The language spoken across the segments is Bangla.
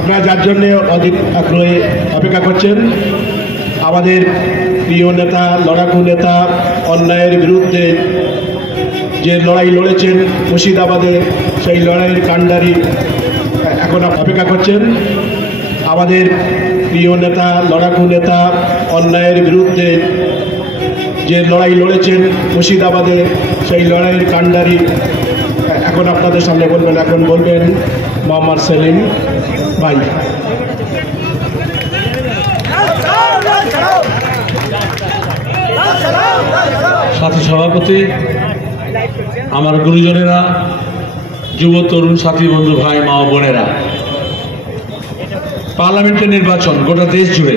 আপনারা যার জন্য অধিক আগ্রহে অপেক্ষা করছেন, আমাদের প্রিয় নেতা, লড়াকু নেতা, অন্যায়ের বিরুদ্ধে যে লড়াই লড়েছেন মুর্শিদাবাদে, সেই লড়াইয়ের কাণ্ডারি এখন অপেক্ষা করছেন। আমাদের প্রিয় নেতা, লড়াকু নেতা, অন্যায়ের বিরুদ্ধে যে লড়াই লড়েছেন মুর্শিদাবাদে, সেই লড়াইয়ের কাণ্ডারি এখন আপনাদের সামনে বলবেন। এখন বলবেন মোহাম্মদ সেলিম ভাই। সাথী সভাপতি, আমার গুরুজনেরা, যুব তরুণ সাথী বন্ধু ভাই, মা ও বোনেরা, পার্লামেন্টের নির্বাচন গোটা দেশ জুড়ে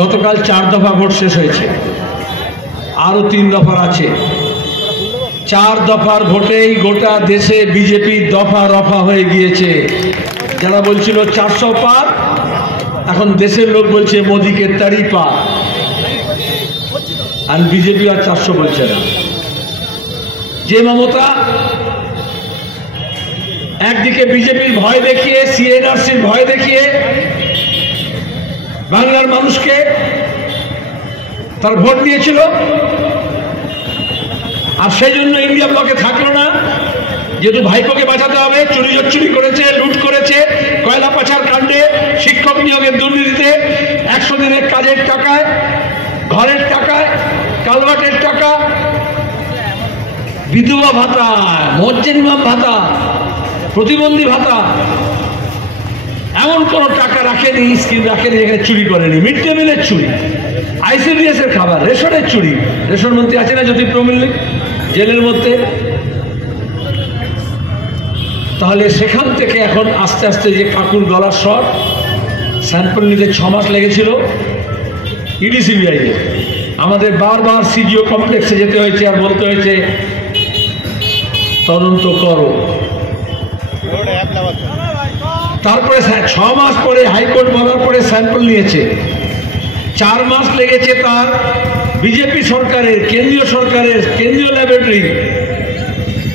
গতকাল 4 দফা ভোট শেষ হয়েছে, আরো 3 দফার আছে। 4 দফার ভোটেই গোটা দেশে বিজেপি দফা রফা হয়ে গিয়েছে। যারা বলছিল 400 পার, এখন দেশের লোক বলছে মোদিকে তাড়ি পার, আর বিজেপি আর 400 বলছে না। যে মমতা একদিকে বিজেপির ভয় দেখিয়ে, সিএনআরসির ভয় দেখিয়ে বাংলার মানুষকে তার ভোট দিয়েছিল, আর সেই জন্য ইন্ডিয়া ব্লকে থাকলো না, যেহেতু ভাইপোকে বাঁচাতে হবে। চুরি করেছে, লুট করেছে, কয়লা পাচার কাণ্ডে, শিক্ষক নিয়োগের দুর্নীতিতে, 100 দিনের কাজের টাকায়, ঘরের টাকায়, কালভার্টের টাকা, বিধবা ভাতা, মজ্জেন ইমাম ভাতা, প্রতিবন্ধী ভাতা, এমন কোনো টাকা রাখেনি, স্কিম রাখেনি যেখানে চুরি করেনি। মিড ডে মিলের চুরি, ICDS এর খাবার, রেশনের চুরি। রেশন মন্ত্রী আছে না জ্যোতি প্রমল্লিক, জেলের মধ্যে। তাহলে সেখান থেকে এখন আস্তে আস্তে যে কাকুর গলার স্বর, স্যাম্পল নিতে 6 মাস লেগেছিল ইডি সিবিআই এর। আমাদের বারবার সিজিও কমপ্লেক্সে যেতে হয়েছে আর বলতে হয়েছে তদন্ত করো। তারপরে 6 মাস পরে হাইকোর্ট বলার পরে স্যাম্পল নিয়েছে। 4 মাস লেগেছে তার বিজেপি সরকারের, কেন্দ্রীয় সরকারের কেন্দ্রীয় ল্যাবরেটরি,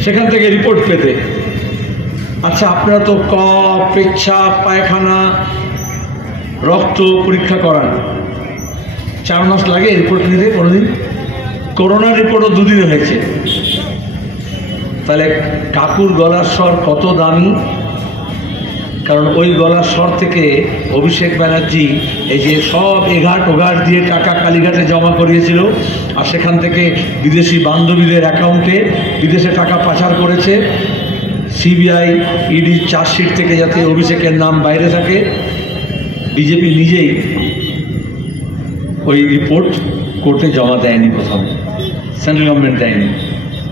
সেখান থেকে রিপোর্ট পেতে। আচ্ছা, আপনারা তো কফ, পেচ্ছাপ, পায়খানা, রক্ত পরীক্ষা করান, 4 মাস লাগে রিপোর্ট নিতে কোনোদিন? করোনার রিপোর্টও 2 দিনে হয়েছে। তাহলে কাকুর গলার স্বর কত দামি, কারণ ওই গলার স্বর থেকে অভিষেক ব্যানার্জি এই যে সব এঘাট ওঘাট দিয়ে টাকা কালীঘাটে জমা করিয়েছিল, আর সেখান থেকে বিদেশি বান্ধবীদের অ্যাকাউন্টে বিদেশে টাকা পাচার করেছে। সিবিআই ইডি চার্জশিট থেকে যাতে অভিষেকের নাম বাইরে থাকে, বিজেপি নিজেই ওই রিপোর্ট কোর্টে জমা দেয়নি। প্রথমে সেন্ট্রাল গভর্নমেন্ট দেয়নি,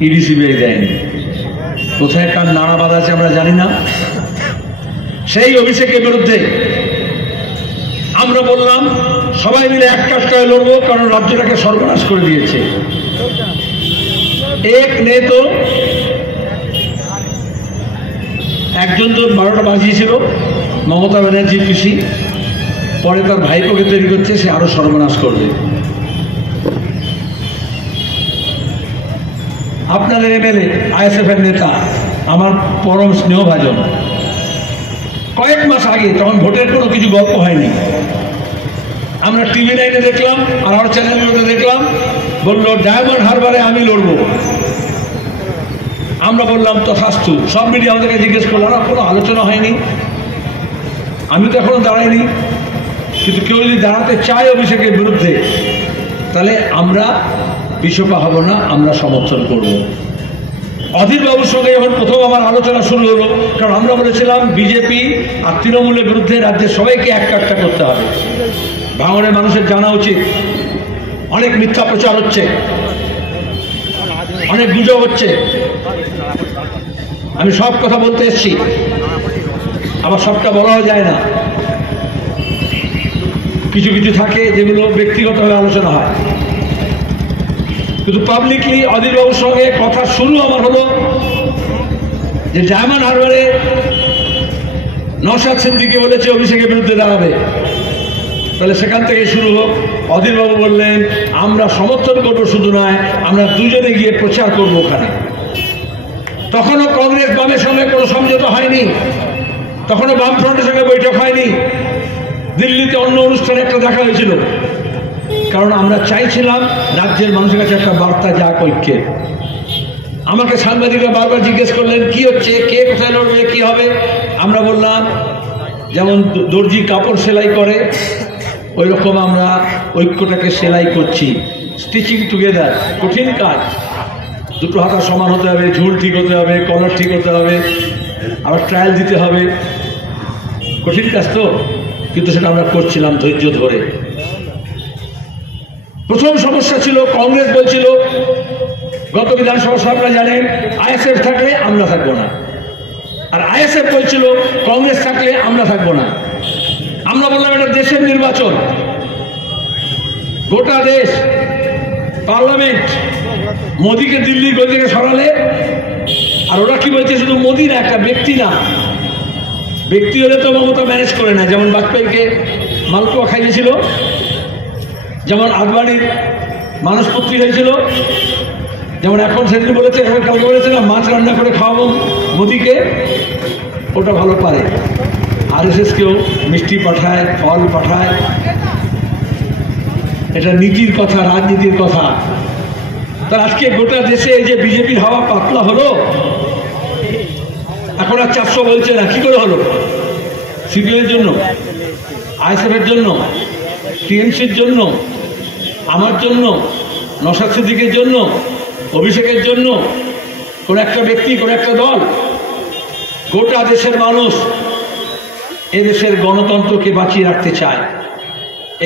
ইডি সিবিআই দেয়নি। কোথায় কার নাড়া বাঁধা আছে আমরা জানি না। সেই অভিষেকের বিরুদ্ধে আমরা বললাম সবাই মিলে এক কাজটায় লড়বো, কারণ রাজ্যটাকে সর্বনাশ করে দিয়েছে। এক নে তো একজন তো 12টা বাজিয়েছিল, মমতা ব্যানার্জির পিসি, পরে তার ভাইপোকে তৈরি করছে, সে আরো সর্বনাশ করবে। আপনাদের এমএলএ, ISF এর নেতা, আমার পরম স্নেহভাজন, কয়েক মাস আগে, তখন ভোটের কোনো কিছু গল্প হয়নি, আমরা TV9 দেখলাম আর আমার চ্যানেলগুলোতে দেখলাম, বললো ডায়মন্ড হারবারে আমি লড়বো। আমরা বললাম তথাস্তু। সব মিডিয়া আমাদেরকে জিজ্ঞেস করলো, না কোনো আলোচনা হয়নি। আমি তো এখনো দাঁড়াইনি, কিন্তু কেউ যদি দাঁড়াতে চায় অভিষেকের বিরুদ্ধে, তাহলে আমরা পিছপা হব না, আমরা সমর্থন করব। অধীর বাবুর সঙ্গে যখন প্রথম আমার আলোচনা শুরু হলো, কারণ আমরা বলেছিলাম বিজেপি আর তৃণমূলের বিরুদ্ধে রাজ্যের সবাইকে এক কাটটা করতে হবে। ভাঙড়ের মানুষের জানা উচিত, অনেক মিথ্যা প্রচার হচ্ছে, অনেক গুজব হচ্ছে। আমি সব কথা বলতে এসেছি, আবার সবটা বলাও যায় না। কিছু কিছু থাকে যেগুলো ব্যক্তিগতভাবে আলোচনা হয়, কিন্তু পাবলিকলি অধীরবাবুর সঙ্গে কথা শুরু আমার হলো যে ডায়মন্ড হারবারে নওশাদ সিদ্দিকী বলেছে অভিষেকের বিরুদ্ধে দাঁড়াবে, তাহলে সেখান থেকে শুরু হোক। অধীরবাবু বললেন আমরা সমর্থন করবো, শুধু নয় আমরা দুজনে গিয়ে প্রচার করবো ওখানে। তখনও কংগ্রেস বামের সঙ্গে কোনো সমঝোতা হয়নি, তখনও বামফ্রন্টের সঙ্গে বৈঠক হয়নি, দিল্লিতে অন্য অনুষ্ঠানে একটা দেখা হয়েছিল, কারণ আমরা চাইছিলাম রাজ্যের মানুষের কাছে একটা বার্তা যাক ঐক্যের। আমাকে সাংবাদিকরা বারবার জিজ্ঞেস করলেন কি হচ্ছে, কে কোথায় লড়বে, কি হবে। আমরা বললাম যেমন দর্জি কাপড় সেলাই করে ওই রকম আমরা ঐক্যটাকে সেলাই করছি, স্টিচিং টুগেদার। কঠিন কাজ, দুটো হাতা সমান হতে হবে, ঝুল ঠিক হতে হবে, কলার ঠিক হতে হবে, আবার ট্রায়াল দিতে হবে, কঠিন কাজ তো, কিন্তু সেটা আমরা করছিলাম ধৈর্য ধরে। প্রথম সমস্যা ছিল কংগ্রেস বলছিল, গত বিধানসভা আপনারা জানেন, আইএসএফ থাকলে আমরা থাকবো না, আর আইএসএফ বলছিল কংগ্রেস থাকলে আমরা থাকবো না। আমরা বললাম এটা দেশের নির্বাচন, গোটা দেশ, পার্লামেন্ট, মোদীকে দিল্লির গদি থেকে সরালে, আর ওরা কি বলছে শুধু মোদী না, একটা ব্যক্তি না, ব্যক্তি হলে তো মমতা ম্যানেজ করে না, যেমন বাজপেয়ীকে মালপোয়া খাইয়েছিল, যেমন আদবানির মানসপুত্রী হয়েছিল, যেমন এখন সেদিন বলেছে, এখন কালকে বলেছিলাম মাছ রান্না করে খাওয়াবো মোদীকে, ওটা ভালো পারে। আরএসএসকেও মিষ্টি পাঠায়, ফল পাঠায়, এটা নীতির কথা, রাজনীতির কথা। তার আজকে গোটা দেশে এই যে বিজেপির হাওয়া পাতলা হলো, এখন আর 400 বলছে না, কি করে হলো? সিপিএমের জন্য, আইএসএফের জন্য, টিএমসির জন্য, আমার জন্য, নওশাদ সিদ্দিকের জন্য, অভিষেকের জন্য, কোন একটা ব্যক্তি, কোন একটা দল? গোটা দেশের মানুষ এদেশের গণতন্ত্রকে বাঁচিয়ে রাখতে চায়,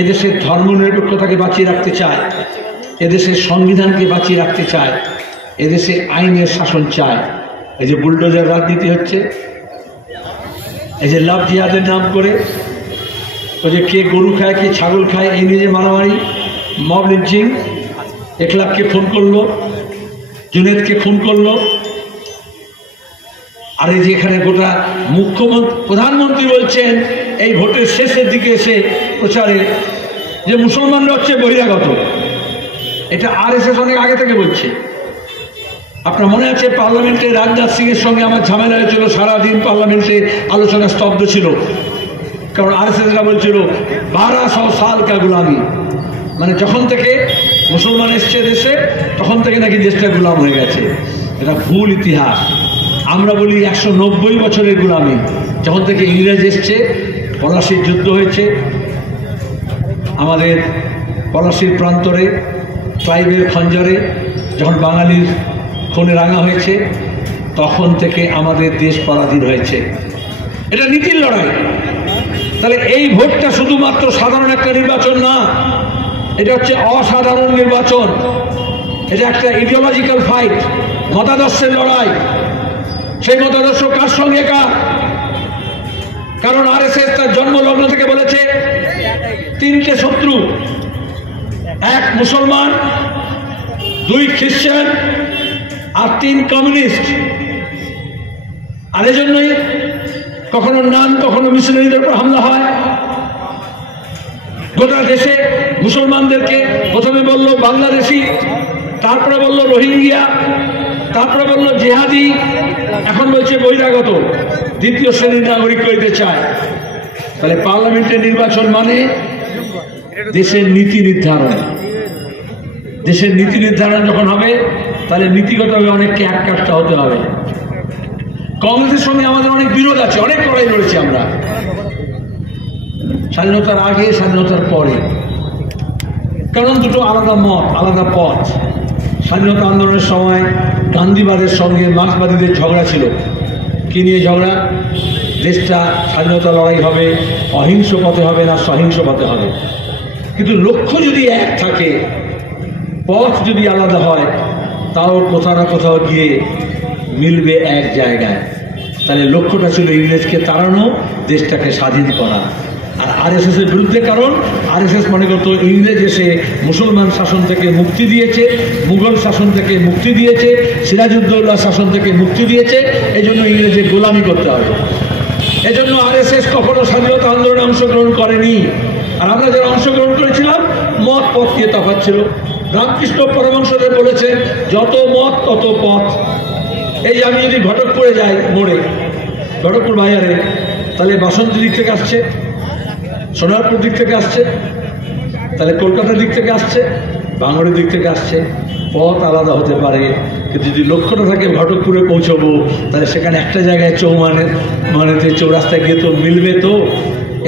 এদেশের ধর্মনিরপেক্ষতাকে বাঁচিয়ে রাখতে চায়, এদেশের সংবিধানকে বাঁচিয়ে রাখতে চায়, এদেশে আইনের শাসন চায়। এই যে বুলডোজার রাজনীতি হচ্ছে, এই যে লাভ জিহাদের নাম করে, ওই যে কে গরু খায়, কে ছাগল খায়, এই নিয়ে যে মারামারি, মব লিঞ্চিং, একলাখকে ফোন করলো, জুনেদকে খুন করলো, আর এই যে এখানে গোটা মুখ্যমন্ত্রী, প্রধানমন্ত্রী বলছেন এই ভোটের শেষের দিকে এসে প্রচারে যে মুসলমানরা হচ্ছে বহিরাগত। এটা আরএসএস অনেক আগে থেকে বলছে। আপনার মনে আছে পার্লামেন্টে রাজনাথ সিং এর সঙ্গে আমার ঝামেলা হয়েছিল, সারাদিন পার্লামেন্টে আলোচনা স্তব্ধ ছিল, কারণ আরএসএসরা বলছিল 1200 সাল কা গুলামি, মানে যখন থেকে মুসলমান এসছে দেশে তখন থেকে নাকি দেশটা গুলাম হয়ে গেছে। এটা ভুল ইতিহাস। আমরা বলি 190 বছরের গুলামি, যখন থেকে ইংরেজ এসছে, পলাশির যুদ্ধ হয়েছে, আমাদের পলাশির প্রান্তরে ট্রাইবের খঞ্জরে যখন বাঙালির খুনে রাঙা হয়েছে, তখন থেকে আমাদের দেশ পরাধীন হয়েছে। এটা নীতির লড়াই। তাহলে এই ভোটটা শুধুমাত্র সাধারণ একটা নির্বাচন না, এটা হচ্ছে অসাধারণ নির্বাচন। এটা একটা ইডিওলজিক্যাল ফাইট, মতাদর্শের লড়াই। সেই মতাদর্শ কার সঙ্গে কার? কারণ আরএসএস তার জন্মলগ্ন থেকে বলেছে 3টে শত্রু, 1 মুসলমান, 2 খ্রিস্টান, আর 3 কমিউনিস্ট। আর এজন্যই কখনো নান, কখনো মিশনারিদের উপর হামলা হয়। গোটা দেশে মুসলমানদেরকে প্রথমে বলল বাংলাদেশি, তারপরে বলল রোহিঙ্গিয়া, তারপরে বলল জেহাদি, এখন বলছে বহিরাগত, দ্বিতীয় শ্রেণীর নাগরিক করতে চায়। তাহলে পার্লামেন্টের নির্বাচন মানে দেশের নীতি নির্ধারণ। দেশের নীতি নির্ধারণ যখন হবে, তাহলে নীতিগতভাবে অনেককে এক কাটতে হতে হবে। কংগ্রেসের সঙ্গে আমাদের অনেক বিরোধ আছে, অনেক লড়াই লড়েছি আমরা, স্বাধীনতার আগে, স্বাধীনতার পরে, কারণ দুটো আলাদা মত, আলাদা পথ। স্বাধীনতা আন্দোলনের সময় গান্ধীবাদের সঙ্গে মার্ক্সবাদীদের ঝগড়া ছিল। কি নিয়ে ঝগড়া? দেশটা স্বাধীনতা লড়াই হবে, অহিংস পথে হবে না সহিংস পথে হবে। কিন্তু লক্ষ্য যদি এক থাকে, পথ যদি আলাদা হয়, তাও কোথাও না কোথাও গিয়ে মিলবে এক জায়গায়। তাহলে লক্ষ্যটা ছিল ইংরেজকে তাড়ানো, দেশটাকে স্বাধীন করা। আর আরএসএস এর বিরুদ্ধে, কারণ আরএসএস মনে করতো ইংরেজ এসে মুসলমান শাসন থেকে মুক্তি দিয়েছে, মুঘল শাসন থেকে মুক্তি দিয়েছে, সিরাজউদ্দৌলা শাসন থেকে মুক্তি দিয়েছে, এই জন্য ইংরেজের গোলামি করতে হবে। এজন্য আরএসএস কখনো স্বাধীনতা আন্দোলনে অংশগ্রহণ করেনি। আর আমরা যারা অংশগ্রহণ করেছিলাম, মত পথ দিয়ে তফাৎ ছিল। রামকৃষ্ণ পরমহংসদেব বলেছেন, যত মত তত পথ। এই যে আমি যদি ঘটকপুরে যাই, মোড়ে, ঘটকপুর বাজারে, তাহলে বাসন্তী দিক থেকে আসছে, সোনারপুর দিক থেকে আসছে, তাহলে কলকাতার দিক থেকে আসছে, ভাঙড়ের দিক থেকে আসছে। পথ আলাদা হতে পারে, কিন্তু যদি লক্ষ্যটা থাকে ঘটকপুরে পৌঁছবো, তাহলে সেখানে একটা জায়গায় মানেতে চৌরাস্তায় গিয়ে তো মিলবে। তো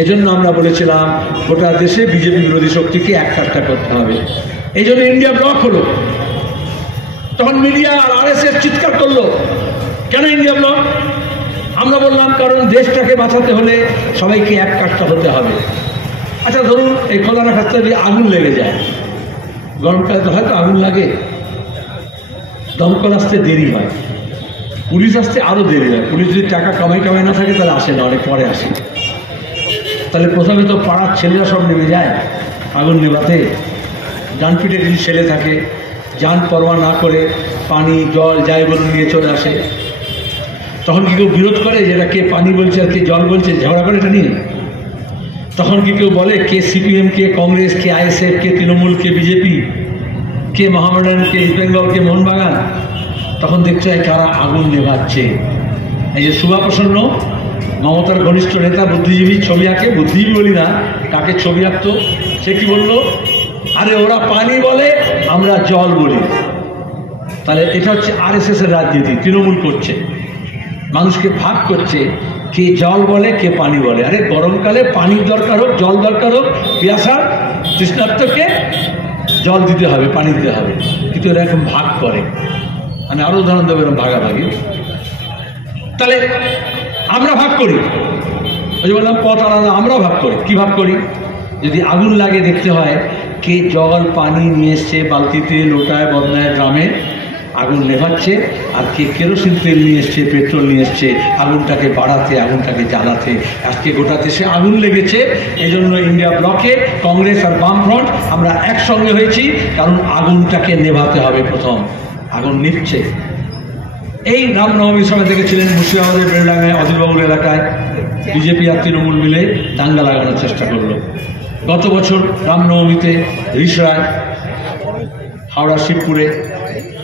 এজন্য আমরা বলেছিলাম গোটা দেশে বিজেপি বিরোধী শক্তিকে এককাট্টা করতে হবে। এই জন্য ইন্ডিয়া ব্লক হলো। তখন মিডিয়া আর RSS চিৎকার করলো, কেন ইন্ডিয়া ব্লক? আমরা বললাম কারণ দেশটাকে বাঁচাতে হলে সবাইকে এককাট্টা হতে হবে। আচ্ছা ধরুন এই খোলানা খাস্তা যদি আগুন লেগে যায়, গরমকালে তো হয়তো আগুন লাগে, দমকল আসতে দেরি হয়, পুলিশ আসতে আরও দেরি হয়। পুলিশ যদি টাকা কামাই না থাকে তাহলে আসে না, অনেক পরে আসে। তাহলে প্রথমে তো পাড়ার ছেলেরা সব নেমে যায় আগুন নেভাতে। ডানপিটে যদি ছেলে থাকে, যান পরোয়া না করে পানি জল যাই বলে নিয়ে চলে আসে। তখন কি কেউ বিরোধ করে যেটা কে পানি বলছে আর কে জল বলছে, ঝগড়া করে এটা নিয়ে? তখন কি কেউ বলে কে CPM, কে কংগ্রেস, কে ISF, কে তৃণমূল, কে বিজেপি, কে মহামেডান, কে ইস্ট বেঙ্গল, কে মোহনবাগান? তখন দেখতে হয় কারা আগুন নেভাচ্ছে। এই যে শুভা প্রসন্ন, মমতার ঘনিষ্ঠ নেতা, বুদ্ধিজীবী, ছবি আঁকে, বুদ্ধিজীবী বলি না, কাকে ছবি আঁকতো, সে কি বলল? আরে ওরা পানি বলে, আমরা জল বলি। তাহলে এটা হচ্ছে RSS এর রাজনীতি, তৃণমূল করছে, মানুষকে ভাগ করছে, কে জল বলে কে পানি বলে। আরে গরমকালে পানির দরকার হোক, জল দরকার হোক, পিয়াসার তৃষ্ণার্তকে জল দিতে হবে, পানি দিতে হবে, কিন্তু এরা এখন ভাগ করে। মানে আরো উদাহরণ দেবো এরকম ভাগাভাগি। তাহলে আমরা ভাগ করি, ওই যে বললাম পথ আলাদা, আমরাও ভাগ করি। কি ভাগ করি? যদি আগুন লাগে দেখতে হয় কে জল পানি নিয়ে এসছে বালতিতে, লোটায়, বদনায়, ড্রামে আগুন নেভাচ্ছে, আর কে কেরোসিন তেল নিয়ে এসছে, পেট্রোল নিয়ে এসছে আগুনটাকে বাড়াতে, আগুনটাকে জ্বালাতে। আজকে গোটা দেশে আগুন লেগেছে, এই জন্য ইন্ডিয়া ব্লকে কংগ্রেস আর বামফ্রন্ট আমরা একসঙ্গে হয়েছি, কারণ আগুনটাকে নেভাতে হবে। প্রথম আগুন নিভছে। এই রামনবমীর সময় দেখেছিলেন মুর্শিদাবাদের বেলডাঙ্গায় অধীরবাবুর এলাকায় বিজেপি আর তৃণমূল মিলে দাঙ্গা লাগানোর চেষ্টা করলো। গত বছর রামনবমীতে রিসরায়, হাওড়া শিবপুরে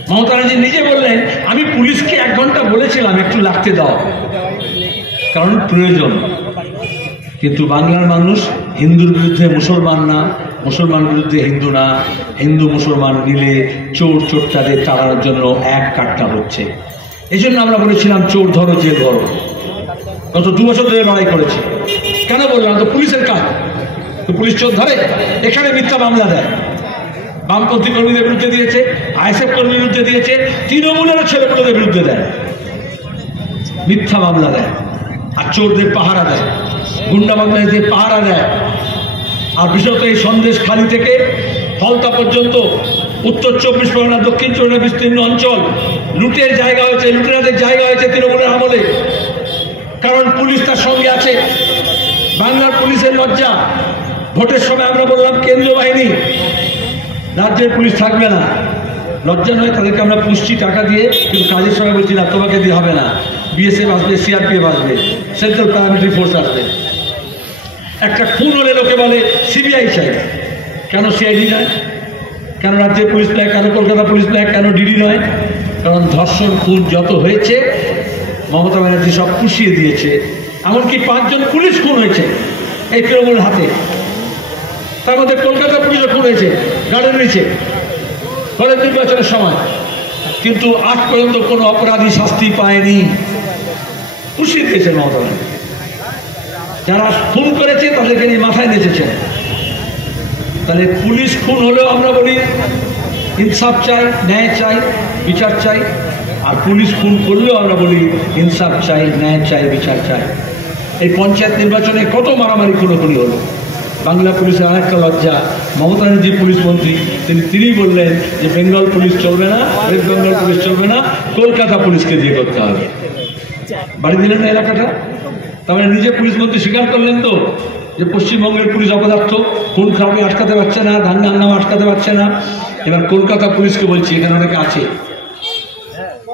মমতা ব্যানার্জি নিজে বললেন আমি পুলিশকে 1 ঘন্টা বলেছিলাম একটু লাগতে দাও, কারণ প্রয়োজন। কিন্তু বাংলার মানুষ হিন্দুর বিরুদ্ধে মুসলমান না, মুসলমান বিরুদ্ধে হিন্দু না, হিন্দু মুসলমান মিলে চোর চোরটাদের তাড়ানোর জন্য এক কাট্টা হচ্ছে। এই জন্য আমরা বলেছিলাম চোর ধরো জেল ধরো। গত 2 বছর ধরে লড়াই করেছি। কেন বললাম? তো পুলিশের কাজ, তো পুলিশ চোর ধরে। এখানে মিথ্যা মামলা দেয়, বামপন্থী কর্মীদের বিরুদ্ধে দিয়েছে, ISF কর্মীর বিরুদ্ধে দিয়েছে, তৃণমূলের ছেলেপুলেদের বিরুদ্ধে দেয়, মিথ্যা মামলা দেয়, আর চোরদের পাহারা দেয়, গুন্ডা বাংলাদেশদের পাহারা দেয়। আর বিশেষত এই সন্দেশখালী থেকে ফলতা পর্যন্ত উত্তর 24 পরগনা, দক্ষিণ 24 বিস্তীর্ণ অঞ্চল লুটের জায়গা হয়েছে, লুটেরাদের জায়গা হয়েছে তৃণমূলের আমলে। কারণ পুলিশ তার সঙ্গে আছে। বাংলার পুলিশের লজ্জা। ভোটের সময় আমরা বললাম কেন্দ্রীয় বাহিনী, রাজ্যের পুলিশ থাকবে না। লজ্জা নয়, তাদেরকে আমরা পুষছি টাকা দিয়ে, কিন্তু কাজের সময় বলছি না তোমাকে দিয়ে হবে না, BSF আসবে, CRPF আসবে, সেন্ট্রাল প্যারামিলিটারি ফোর্স আসবে। একটা খুন হলে লোকে বলে CBI চাই, কেন CID নয়? কেন রাজ্যের পুলিশ নয়? কেন কলকাতা পুলিশ নয়? কেন DD নয়? কারণ ধর্ষণ খুন যত হয়েছে মমতা ব্যানার্জি সব পুষিয়ে দিয়েছে। এমনকি 5 জন পুলিশ খুন হয়েছে এই তৃণমূলের হাতে। তার মধ্যে কলকাতা পুলিশও খুন হয়েছে গার্ডের নিচে পরের নির্বাচনের সময়, কিন্তু আজ পর্যন্ত কোনো অপরাধী শাস্তি পায়নি। পুষিয়ে দিয়েছে মমতা ব্যানার্জি। যারা খুন করেছে তাদেরকে নিয়ে মাথায় নেচেছেন। তাহলে পুলিশ খুন হলেও আমরা বলি ইনসাফ চাই, ন্যায় চাই, বিচার চাই। আর পুলিশ খুন করলেও আমরা বলি ইনসাফ চাই, ন্যায় চাই, বিচার চাই। এই পঞ্চায়েত নির্বাচনে কত মারামারি খুনোখুনি হলো। বাংলা পুলিশের আরেকটা লজ্জা, মমতা ব্যানার্জি পুলিশ মন্ত্রী, তিনি বললেন যে বেঙ্গল পুলিশ চলবে না, ওয়েস্ট বেঙ্গল পুলিশ চলবে না, কলকাতা পুলিশকে দিয়ে করতে হবে। বাড়ি দিলেন না এলাকাটা। তার মানে নিজে পুলিশ মন্ত্রী স্বীকার করলেন তো যে পশ্চিমবঙ্গের পুলিশ অপদার্থ, খুন খারাপি আটকাতে পারছে না, দাঙ্গা হাঙ্গামা আটকাতে পারছে না। এবার কলকাতা পুলিশকে বলছি, এখানে অনেকে আছে,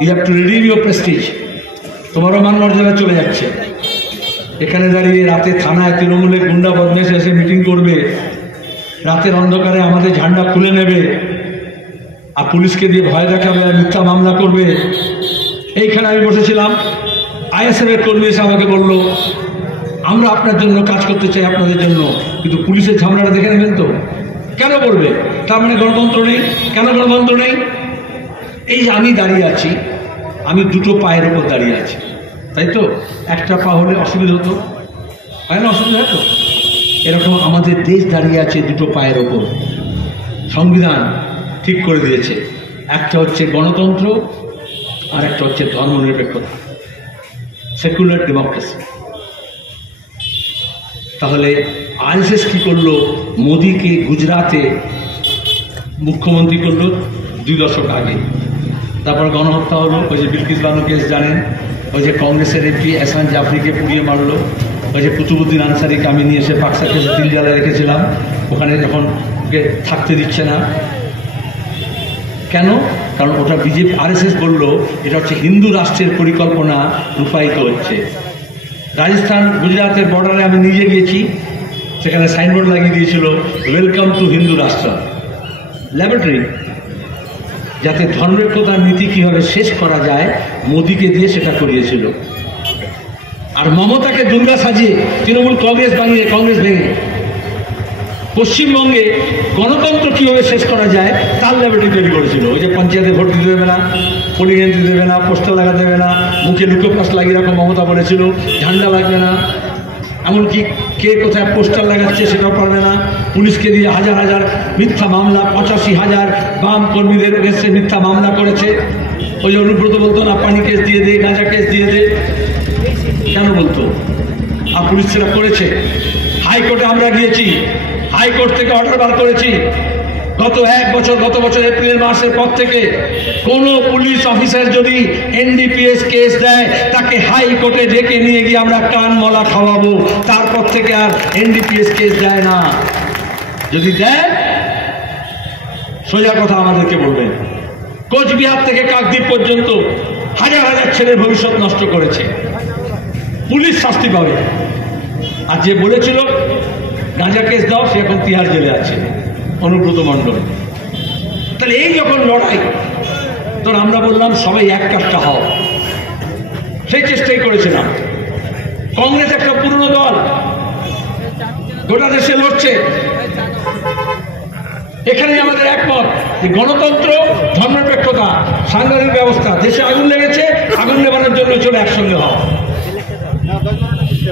you have to redeem your prestige. তোমারও মান মর্যাদা চলে যাচ্ছে। এখানে দাঁড়িয়ে রাতে থানায় তৃণমূলের গুন্ডা বদমাশ এসে মিটিং করবে, রাতের অন্ধকারে আমাদের ঝান্ডা খুলে নেবে, আর পুলিশকে দিয়ে ভয় দেখাবে, আর মিথ্যা মামলা করবে। এইখানে আমি বসেছিলাম, ISF এর কর্মী এসে আমাকে বললো আমরা আপনার জন্য কাজ করতে চাই, আপনাদের জন্য, কিন্তু পুলিশের ঝামেলাটা দেখে নেবেন তো। কেন বলবে তার মানে গণতন্ত্র নেই? কেন গণতন্ত্র নেই? এই যে আমি দাঁড়িয়ে আছি, আমি দুটো পায়ের ওপর দাঁড়িয়ে আছি, তাই তো? একটা পা হলে অসুবিধা হতো, হয় না? অসুবিধা হতো। এরকম আমাদের দেশ দাঁড়িয়ে আছে দুটো পায়ের ওপর। সংবিধান ঠিক করে দিয়েছে, একটা হচ্ছে গণতন্ত্র আর একটা হচ্ছে ধর্মনিরপেক্ষতা, সেকুলার ডেমোক্রেসি। তাহলে আরএসএস কি করলো? মোদিকে গুজরাতে মুখ্যমন্ত্রী করলো 2 দশক আগে। তারপর গণহত্যা হলো, ওই যে বিলকিস বানু কেস জানেন, ওই যে কংগ্রেসের এমপি এহসান জাফরিকে পুড়িয়ে মারলো, ওই যে কুতুবুদ্দিন আনসারিকে আমি নিয়ে এসে পাকসা কেসে তিলজালে রেখেছিলাম, ওখানে যখন ওকে থাকতে দিচ্ছে না। কেন? কারণ ওটা বিজেপি আরএসএস বললো এটা হচ্ছে হিন্দু রাষ্ট্রের পরিকল্পনা রূপায়িত হচ্ছে। রাজস্থান গুজরাতের বর্ডারে আমি নিজে গিয়েছি, সেখানে সাইনবোর্ড লাগিয়ে দিয়েছিল ওয়েলকাম টু হিন্দু রাষ্ট্র ল্যাবরেটরি, যাতে ধর্মনিরপেক্ষতার নীতি কীভাবে শেষ করা যায় মোদিকে দিয়ে সেটা করিয়েছিল। আর মমতাকে দুর্গা সাজিয়ে তৃণমূল কংগ্রেস বানিয়ে কংগ্রেস ভেঙে পশ্চিমবঙ্গে গণতন্ত্র কীভাবে শেষ করা যায় তার ল্যাবরেটরি তৈরি করেছিল। ওই যে পঞ্চায়েতে ভোট দিতে দেবে না, পোলিং এন্ট্রি দেবে না, পোস্টার লাগাতে দেবে না, মুখে লুকোপাস লাগিয়ে রাখো মমতা বলেছিল, ঝান্ডা লাগবে না, এমনকি কে কোথায় পোস্টার লাগাচ্ছে সেটাও পারবে না, পুলিশকে দিয়ে হাজার হাজার মিথ্যা মামলা, 85,000 বাম কর্মীদের এসে মিথ্যা মামলা করেছে। ওই যে অনুব্রত বলতো না পানি কেস দিয়ে দে, গাঁজা কেস দিয়ে দে, কেন বলতো? আর পুলিশ সেটা করেছে। হাইকোর্টে আমরা গিয়েছি, হাইকোর্ট থেকে অর্ডার বার করেছি, গত বছর এপ্রিল মাসের পর থেকে কোনো পুলিশ অফিসার যদি এনডিপিএস কেস দেয় তাকে হাইকোর্টে ডেকে নিয়ে গিয়ে আমরা কানমলা খাওয়াবো, তারপর থেকে আর এনডিপিএস কেস দেয় না। যদি দেয় সোজা কথা আমাদেরকে বলবেন। কোচবিহার থেকে কাকদ্বীপ পর্যন্ত হাজার হাজার ছেলের ভবিষ্যৎ নষ্ট করেছে, পুলিশ শাস্তি পাবে। আর যে বলেছিল গাঁজা কেস দাও সে এখন তিহার জেলে আছে, অনুব্রত মণ্ডল। তাহলে এই যখন লড়াই, তখন আমরা বললাম সবাই এক কাজটা হও, সেই চেষ্টাই করেছিলাম। কংগ্রেস একটা পুরনো দল, গোটা দেশে লড়ছে, এখানে আমাদের একমত যে গণতন্ত্র, ধর্মনিরপেক্ষতা, সাংবিধানিক ব্যবস্থা। দেশে আগুন লেগেছে, আগুন নেবানোর জন্য চলে একসঙ্গে হও।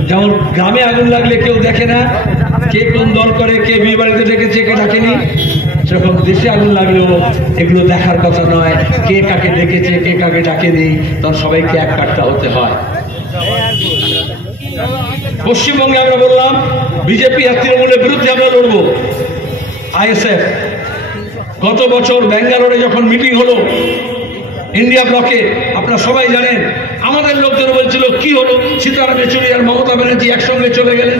যেমন গ্রামে আগুন লাগলে কেউ দেখে না কে কোন দল করে, কে বিয়ে বাড়িতে ডেকেছে, কে ডাকেনি, সেরকম দেশে আগুন লাগলেও এগুলো দেখার কথা নয়, কে কাকে ডেকেছে, কে কাকে ডাকেনি, তখন সবাইকে এক কাট্টা হতে হয়। পশ্চিমবঙ্গে আমরা বললাম বিজেপি আর তৃণমূলের বিরুদ্ধে আমরা লড়বো। আইএসএফ গত বছর ব্যাঙ্গালোরে যখন মিটিং হলো ইন্ডিয়া ব্লকে, আপনারা সবাই জানেন, আমাদের লোকজন বলছিল কি হলো, সীতারাম ইয়েচুরি আর মমতা ব্যানার্জি একসঙ্গে চলে গেলেন,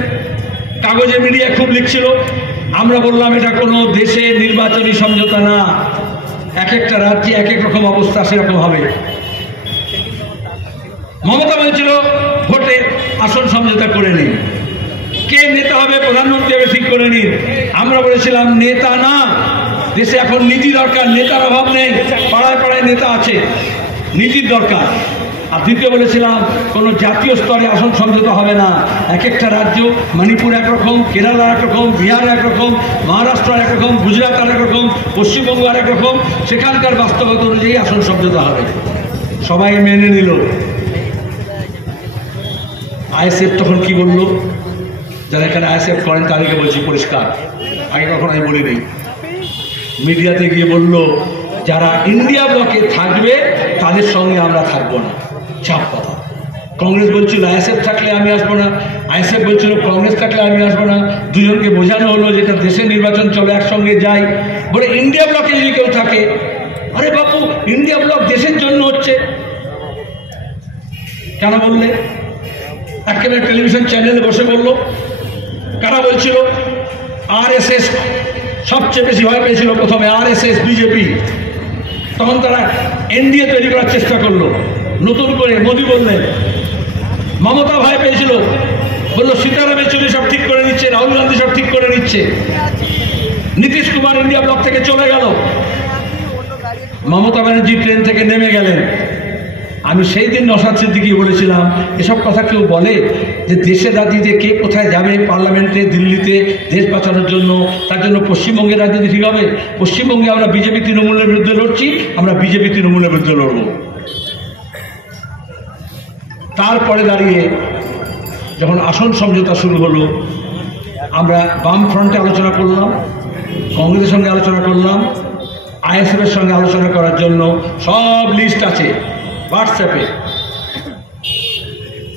কাগজে মিডিয়া খুব লিখছিল। আমরা বললাম এটা কোনো দেশের নির্বাচনী সমঝোতা না, এক একটা রাজ্যে এক এক রকম অবস্থা, সেরকম হবে। মমতা বলছিল ভোটে আসন সমঝোতা করে নিন, কে নেতা হবে প্রধানমন্ত্রী হবে ঠিক করে নিন। আমরা বলেছিলাম নেতা না, দেশে এখন নীতি দরকার, নেতার অভাব নেই, পাড়ায় পাড়ায় নেতা আছে, নীতির দরকার। আর দ্বিতীয় বলেছিলাম কোনো জাতীয় স্তরে আসন সমঝোতা হবে না, এক একটা রাজ্য, মণিপুর একরকম, কেরালা একরকম, বিহার একরকম, মহারাষ্ট্র একরকম, গুজরাট আর একরকম, পশ্চিমবঙ্গ আর একরকম, সেখানকার বাস্তবতা অনুযায়ী আসন সমঝোতা হবে। সবাই মেনে নিল। আইএসএফ তখন কি বললো, যারা এখানে আইএসএফ করেন তাদেরকে বলছি পরিষ্কার, আগে কখন আমি বলিনি, মিডিয়াতে গিয়ে বলল যারা ইন্ডিয়া ব্লকে থাকবে তাদের সঙ্গে আমরা থাকবো না, চাপ পাবো। কংগ্রেস বলছিল আইএসএফ থাকলে আমি আসবো না, আইএসএফ বলছিল কংগ্রেস থাকলে আমি আসবো না, দুজনকে বোঝানো হলো যেটা দেশের নির্বাচন চলে একসঙ্গে যাই। বলে ইন্ডিয়া ব্লকে যদি কেউ থাকে, আরে বাপু ইন্ডিয়া ব্লক দেশের জন্য হচ্ছে, কেন বললে? একেবারে টেলিভিশন চ্যানেলে বসে বললো। কারা বলছিল? আরএসএস সবচেয়ে বেশি ভয় পেয়েছিল প্রথমে, আরএসএস বিজেপি। তখন তারা এনডিএ তৈরি করার চেষ্টা করলো নতুন করে। মোদি বললেন, মমতা ভয় পেয়েছিল, বললো সীতারাম ইয়েচুরি সব ঠিক করে নিচ্ছে, রাহুল গান্ধী সব ঠিক করে নিচ্ছে। নীতিশ কুমার ইন্ডিয়া ব্লক থেকে চলে গেল, মমতা ব্যানার্জি ট্রেন থেকে নেমে গেলেন। আমি সেই দিন নওশাদ সিদ্দিকী বলেছিলাম এসব কথা কেউ বলে? যে দেশের রাজনীতিতে কে কোথায় যাবে, পার্লামেন্টে, দিল্লিতে দেশ বাঁচানোর জন্য, তার জন্য পশ্চিমবঙ্গের রাজনীতি ঠিক হবে। পশ্চিমবঙ্গে আমরা বিজেপি তৃণমূলের বিরুদ্ধে লড়ছি, আমরা বিজেপি তৃণমূলের বিরুদ্ধে লড়ব। তারপরে দাঁড়িয়ে যখন আসন সমঝোতা শুরু হলো, আমরা বাম ফ্রন্টে আলোচনা করলাম, কংগ্রেসের সঙ্গে আলোচনা করলাম, আইএসএফের সঙ্গে আলোচনা করার জন্য সব লিস্ট আছে হোয়াটসঅ্যাপে,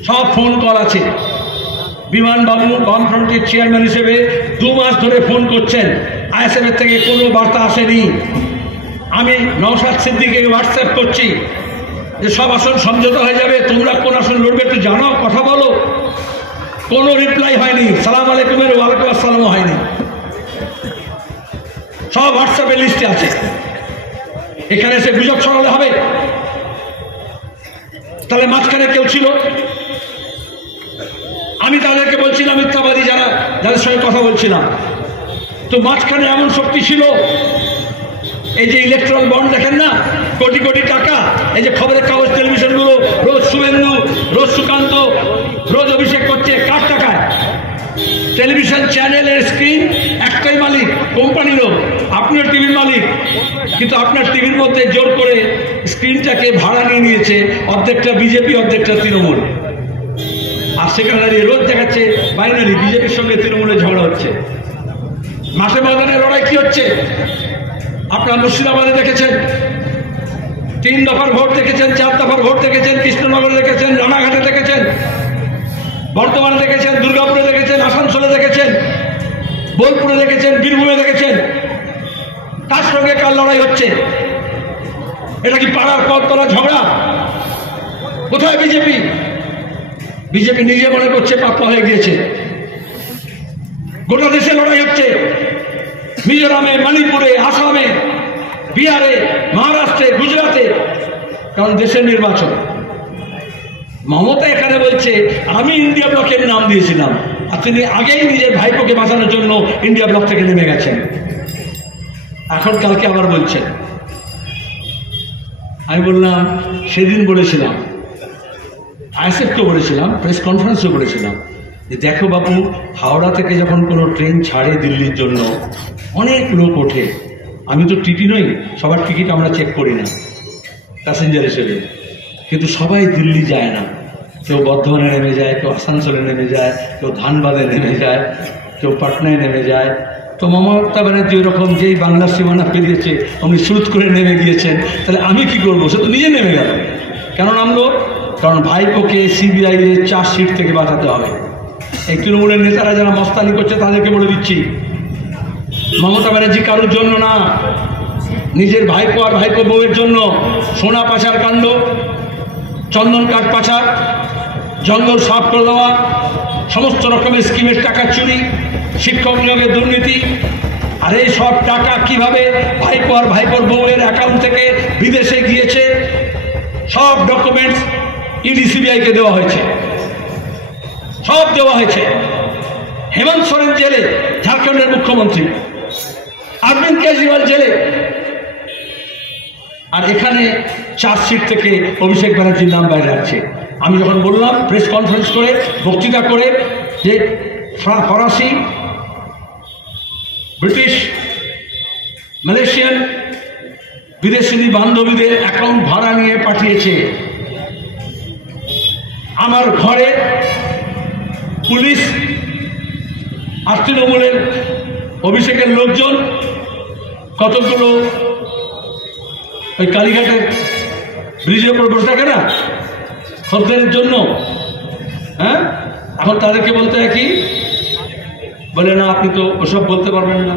সব ফোন কল আছে। বিমান বাবু বাম ফ্রন্টের চেয়ারম্যান হিসেবে 2 মাস ধরে ফোন করছেন, আইএসএফের থেকে কোনো বার্তা আসেনি। আমি নওশাদ সিদ্দিকীকে হোয়াটসঅ্যাপ করছি যে সব আসন সমঝোতা হয়ে যাবে, তোমরা কোন আসন লড়বে একটু জানাও, কথা বলো। কোনো রিপ্লাই হয়নি, সালাম আলাইকুমের ওয়ালাইকুম আসসালামও হয়নি। সব হোয়াটসঅ্যাপে লিস্টে আছে। এখানে এসে গুজব ছড়ালে হবে? তাহলে মাঝখানে কেউ ছিল? আমি তাদেরকে বলছিলাম মিথ্যাবাদী, যাদের সঙ্গে কথা বলছিলাম, তো মাঝখানে এমন শক্তি ছিল। এই যে ইলেকট্রাল বন্ড দেখেন না, কোটি কোটি টাকা, এই যে খবরের কাগজ টেলিভিশনগুলো রোজ শুভেন্দু, রোজ সুকান্ত, রোজ অভিষেক করছে, কার টাকায়? টেলিভিশন চ্যানেলের স্ক্রিন একটাই মালিক, কোম্পানিরও, আপনিও টিভির মালিক, কিন্তু আপনার টিভির মধ্যে জোর করে স্ক্রিনটাকে ভাড়া নিয়ে নিয়েছে অর্ধেকটা বিজেপি, অর্ধেকটা তৃণমূল। আর সেখানে দাঁড়িয়ে রোজ দেখাচ্ছে বাইনারি, বিজেপির সঙ্গে তৃণমূলের ঝগড়া হচ্ছে। মাঠে ময়দানে লড়াই কি হচ্ছে আপনারা মুর্শিদাবাদে দেখেছেন, 3 দফার ভোট দেখেছেন, 4 দফার ভোট দেখেছেন, কৃষ্ণনগরে দেখেছেন, রানাঘাটে দেখেছেন, বর্ধমানে দেখেছেন, দুর্গাপুরে দেখেছেন, আসানসোলে দেখেছেন, বোলপুরে দেখেছেন, বীরভূমে দেখেছেন। তার সঙ্গে কার লড়াই হচ্ছে? এটা কি পাড়ার কলতলা ঝগড়া? কোথায় বিজেপি? বিজেপি নিজে মনে করছে পাতলা হয়ে গিয়েছে। গোটা দেশে লড়াই হচ্ছে, মিজোরামে, মণিপুরে, আসামে, বিহারে, মহারাষ্ট্রে, গুজরাটে, কারণ দেশের নির্বাচন। মমতা এখানে বলছে আমি ইন্ডিয়া ব্লকের নাম দিয়েছিলাম, আর তিনি আগেই নিজের ভাইপোকে বাঁচানোর জন্য ইন্ডিয়া ব্লক থেকে নেমে গেছেন। এখন কালকে আবার বলছেন। আমি বললাম সেদিন বলেছিলাম, আইএসএফকেও বলেছিলাম, প্রেস কনফারেন্সও বলেছিলাম যে দেখো বাবু, হাওড়া থেকে যখন কোনো ট্রেন ছাড়ে দিল্লির জন্য অনেক লোক ওঠে। আমি তো টিটি নই, সবার টিকিট আমরা চেক করি না প্যাসেঞ্জার হিসেবে, কিন্তু সবাই দিল্লি যায় না। কেউ বর্ধমানে নেমে যায়, কেউ আসানসোলে নেমে যায়, কেউ ধানবাদে নেমে যায়, কেউ পাটনায় নেমে যায়। তো মমতা ব্যানার্জি এরকম যেই বাংলার সীমানা পেরিয়েছে উনি সুদ করে নেমে গিয়েছেন, তাহলে আমি কি করবো? সে তো নিজে নেমে গেল। কেন নামলো? কারণ ভাইপোকে সিবিআই এর চার্জশিট থেকে বাঁচাতে হবে। এই তৃণমূলের নেতারা যারা মস্তানি করছে তাদেরকে বলে দিচ্ছি, মমতা ব্যানার্জি কারোর জন্য না, নিজের ভাইপো আর ভাইপো বউয়ের জন্য। সোনা পাচার কাণ্ড, চন্দন কাঠ পাচার, জঙ্গল সাফ করে দেওয়া, সমস্ত রকমের স্কিমের টাকা চুরি, শিক্ষক নিয়োগের দুর্নীতি, আর এই সব টাকা কিভাবে ভাইপো আর ভাইপোর বউয়ের অ্যাকাউন্ট থেকে বিদেশে গিয়েছে সব ডকুমেন্টস ইডি সিবিআইকে দেওয়া হয়েছে, সব দেওয়া হয়েছে। হেমন্ত সোরেন জেলে, ঝাড়খণ্ডের মুখ্যমন্ত্রী, অরবিন্দ কেজরিওয়াল জেলে, আর এখানে চার্জশিট থেকে অভিষেক ব্যানার্জির নাম বাইরে আসছে। আমি যখন বললাম প্রেস কনফারেন্স করে, বক্তৃতা করে, যে ফরাসি, ব্রিটিশ, মালয়েশিয়ান বিদেশি বান্ধবীদের অ্যাকাউন্ট ভাড়া নিয়ে পাঠিয়েছে আমার ঘরে, পুলিশ আর তৃণমূলের অভিষেকের লোকজন কতগুলো ওই কালীঘাটের ব্রিজের উপর বসে থাকে না খদ্দেরের জন্য, হ্যাঁ, এখন তাদেরকে বলতে হয় কি, বলে না আপনি তো ওসব বলতে পারবেন না,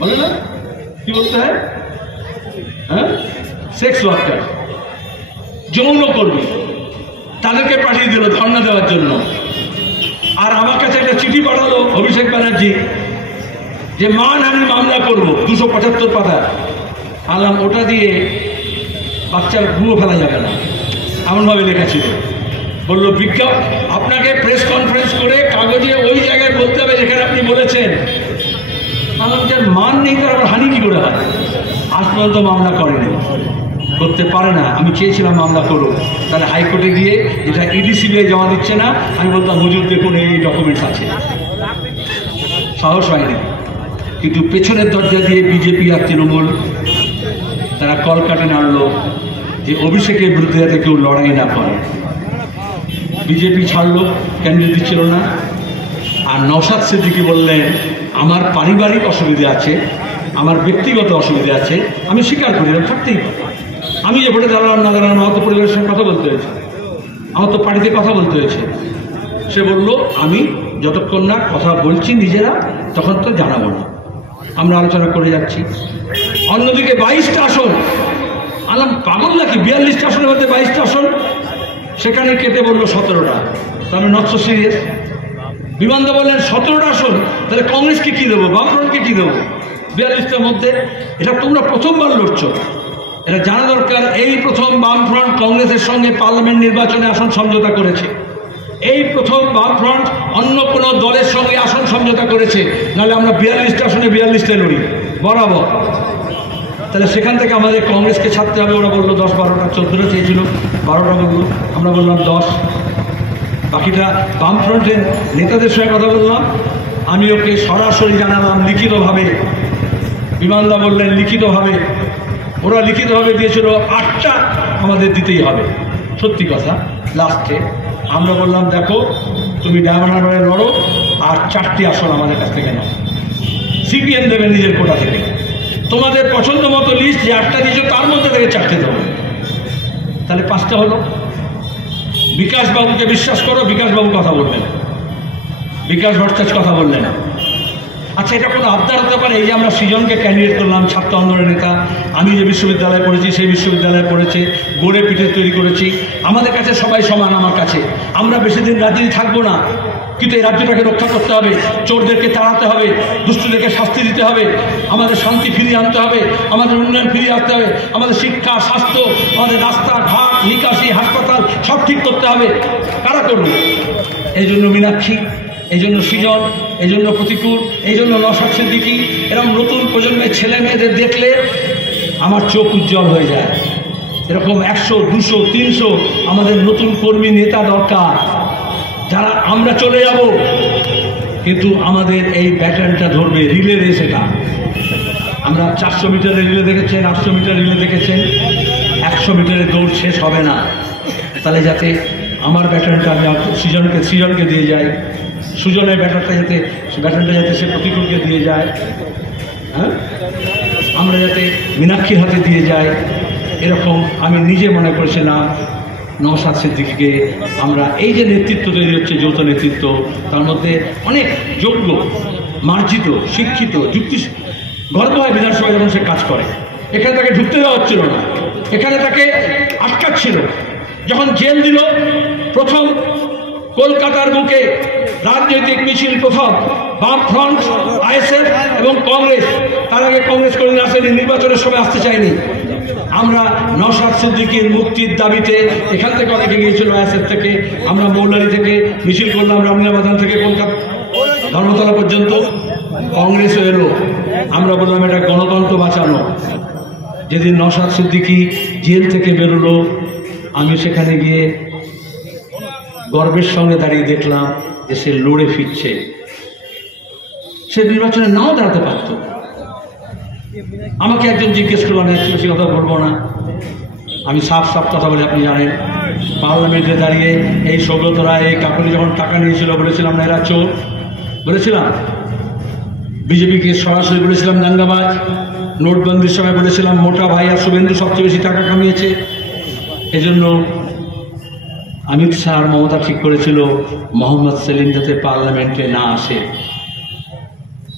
বলে না কি বলতে হয়, হ্যাঁ, সেক্স ওয়ার্কার, যৌন কর্মী, তাদেরকে পাঠিয়ে দিল ধর্ণা দেওয়ার জন্য। আর আমার কাছে একটা চিঠি পাঠালো অভিষেক ব্যানার্জি যে মানহানি মামলা করবো 275 পাতা। আলাম ওটা দিয়ে বাচ্চার ভুয়ো ফেলা যাবে না, এমনভাবে লেখা ছিল। বললো বিজ্ঞাপন আপনাকে প্রেস কনফারেন্স করে কাগজে ওই জায়গায় বলতে হবে যেখানে আপনি বলেছেন। আমার যার মান নেই তার আবার হানি কি করে হয়? আজ পর্যন্ত মামলা করেনি, করতে করতে পারে না। আমি চেয়েছিলাম মামলা করুক, তাহলে হাইকোর্টে গিয়ে এটা ইডি সিবিআই জমা দিচ্ছে না, আমি বলতাম হুজুর দেখুন এই ডকুমেন্টস আছে, সাহস হয়নি। কিন্তু পেছনের দরজা দিয়ে বিজেপি আর তৃণমূল তারা কলকাটে নাড়লো যে অভিষেকের বিরুদ্ধে যাতে কেউ লড়াই না করে। বিজেপি ছাড়লো, ক্যান্ডিডেট দিচ্ছিল না। আর নওশাদ সিদ্দিকী বললেন আমার পারিবারিক অসুবিধা আছে, আমার ব্যক্তিগত অসুবিধা আছে, আমি স্বীকার করি, থাকতেই পারি। আমি যে ভোটে দাঁড়ালাম না দাঁড়ালাম, আমার তো পরিবারের সঙ্গে কথা বলতে হয়েছে, আমার তো পার্টিতে কথা বলতে হয়েছে। সে বলল আমি যতক্ষণ না কথা বলছি নিজেরা তখন তো জানাবো না, আমরা আলোচনা করে যাচ্ছি। অন্যদিকে 22টা আসন, আলাম পাগল নাকি, 42টা আসনের মধ্যে 22টা আসন, সেখানে কেটে বললো 17টা। তাহলে নট সো সিরিয়াস। বিমানদা বললেন 17টা আসন, তাহলে কংগ্রেসকে কি দেবো, বামফ্রন্টকে কি দেবো 42টার মধ্যে? এটা তোমরা প্রথমবার লড়ছো, এটা জানা দরকার। এই প্রথম বামফ্রন্ট কংগ্রেসের সঙ্গে পার্লামেন্ট নির্বাচনে আসন সমঝোতা করেছে, এই প্রথম বামফ্রন্ট অন্য কোনো দলের সঙ্গে আসন সমঝোতা করেছে, নাহলে আমরা 42টা আসনে 42টা লড়ি বরাবর। তাহলে সেখান থেকে আমাদের কংগ্রেসকে ছাড়তে হবে। ওরা বললো 10, 12টা, 14টা চেয়েছিল, 12টা বললো, আমরা বললাম 10। বাকিটা বামফ্রন্টের নেতাদের সঙ্গে কথা বললাম, আমি ওকে সরাসরি জানালাম লিখিতভাবে। বিমানদা বললেন লিখিতভাবে, ওরা লিখিতভাবে দিয়েছিল 8টা আমাদের দিতেই হবে। সত্যি কথা, লাস্টে আমরা বললাম দেখো তুমি ডায়মন্ড হারবারে লড়ো, আর 4টি আসন আমাদের কাছ থেকে নাও, সিপিএম দেবে নিজের কোটা থেকে। তোমাদের পছন্দ মতো লিস্ট যে 8টা দিয়েছ তার মধ্যে থেকে 4টে দেবো। তাহলে 5টা হলো। বিকাশবাবুকে বিশ্বাস করো, বিকাশবাবু কথা বললেন, বিকাশ ভট্টাচার্য কথা বললেন। আচ্ছা, এটা কোনো আবদার হতে পারে? এই যে আমরা সৃজনকে ক্যান্ডিডেট করলাম, ছাত্র আন্দোলনের নেতা, আমি যে বিশ্ববিদ্যালয়ে পড়েছি সেই বিশ্ববিদ্যালয়ে পড়েছে, গড়ে পিঠে তৈরি করেছি, আমাদের কাছে সবাই সমান। আমার কাছে আমরা বেশি দিন রাজনীতি থাকবো না, কিন্তু এই রাজ্যটাকে রক্ষা করতে হবে, চোরদেরকে তাড়াতে হবে, দুষ্টদেরকে শাস্তি দিতে হবে, আমাদের শান্তি ফিরিয়ে আনতে হবে, আমাদের উন্নয়ন ফিরিয়ে আনতে হবে, আমাদের শিক্ষা, স্বাস্থ্য, আমাদের রাস্তাঘাট, নিকাশি, হাসপাতাল সব ঠিক করতে হবে। কারা করবে? এই জন্য মীনাক্ষী, এই জন্য সৃজন, এই জন্য প্রতিকূল, এই জন্য নওশাদ সিদ্দিকী, এরকম নতুন প্রজন্মের ছেলে মেয়েদের দেখলে আমার চোখ উজ্জ্বল হয়ে যায়। এরকম 100, 200, 300 আমাদের নতুন কর্মী নেতা দরকার, যারা আমরা চলে যাব কিন্তু আমাদের এই প্যাটার্নটা ধরবে। রিলে রেস এটা, আমরা 400 মিটারের রিলে দেখেছেন, 800 মিটার রিলে দেখেছেন, 100 মিটারের দৌড় শেষ হবে না। তাহলে যাতে আমার ব্যাটার্নটা আমি সৃজনকে দিয়ে যাই, সুজনের ব্যাটারটা যাতে সে প্রতিকূলকে দিয়ে যায়, হ্যাঁ, আমরা যাতে মীনাক্ষীর হাতে দিয়ে যাই, এরকম আমি নিজে মনে করেছিলাম নওশাদ সিদ্দিকীকে। আমরা এই যে নেতৃত্ব তৈরি হচ্ছে, যৌথ নেতৃত্ব, তার মধ্যে অনেক যোগ্য, মার্জিত, শিক্ষিত, যুক্তি, গর্ব হয় বিধানসভায় যখন সে কাজ করে। এখানে তাকে ঢুকতে দেওয়া হচ্ছিল না, এখানে তাকে আটকাচ্ছিল। যখন জেল দিল, প্রথম কলকাতার বুকে রাজনৈতিক মিছিল, প্রথম বামফ্রন্ট, আইএসএফ এবং কংগ্রেস। তার আগে কংগ্রেস করে আসেনি, নির্বাচনের সময় আসতে চায়নি। আমরা নওশাদ সিদ্দিকীর মুক্তির দাবিতে এখান থেকে অনেকে গিয়েছিল, আইএসএফ থেকে, আমরা মৌলারি থেকে মিছিল করলাম, রামলীলা ময়দান থেকে কলকাতা ধর্মতলা পর্যন্ত। কংগ্রেসও এলো, আমরা বললাম এটা গণতন্ত্র বাঁচানো। যেদিন নওশাদ সিদ্দিকী জেল থেকে বেরোলো, আমি সেখানে গিয়ে গর্বের সঙ্গে দাঁড়িয়ে দেখলাম যে সে লড়ে ফিরছে। সে নির্বাচনে নাও দাঁড়াতে পারত। আমাকে একজন জিজ্ঞেস করলাম, সে কথা বলবো না, আমি সাফ কথা বলে, আপনি জানেন, পার্লামেন্টে দাঁড়িয়ে এই সৌগত রায়, এই কাকুলি যখন টাকা নিয়েছিল বলেছিলাম না এরা চোর, বলেছিলাম। বিজেপিকে সরাসরি বলেছিলাম দাঙ্গাবাজ। নোটবন্দির সময় বলেছিলাম মোটা ভাই আর শুভেন্দু সবচেয়ে বেশি টাকা কামিয়েছে। এজন্য अमित शाह और ममता ठीक करेছিল मोहम्मद सेलिम যাতে पार्लियामेंटे ना आसे।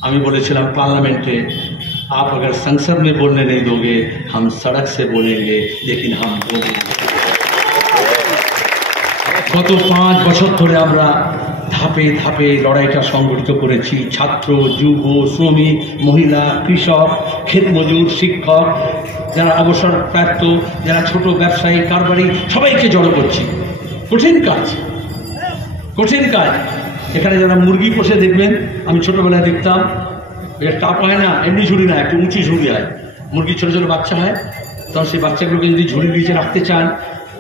আমি বলেছিলাম पार्लियामेंटे आप अगर संसद में बोलने नहीं दोगे हम सड़क से बोलेंगे, लेकिन हम बोलेंगे। गत 5 বছর ধরে আমরা ধাপে ধাপে লড়াইটা সংগঠিত করেছি। ছাত্র, যুব, শ্রমিক, মহিলা, কৃষক, ক্ষেত মজুর, শিক্ষক, যারা অবসরপ্রাপ্ত, যারা ছোট ব্যবসায়ী, কারবারি, সবাইকে জড়ো করছি। কঠিন কাজ, কঠিন কাজ। এখানে যারা মুরগি পোষে দেখবেন, আমি ছোটবেলায় দেখতাম, এটা টাপ হয় না, এমনি ঝুড়ি না, একটু উঁচু ঝুড়ি হয়, মুরগি ছোট ছোট বাচ্চা হয়, তখন সেই বাচ্চাগুলোকে যদি ঝুড়ির নিচে রাখতে চান,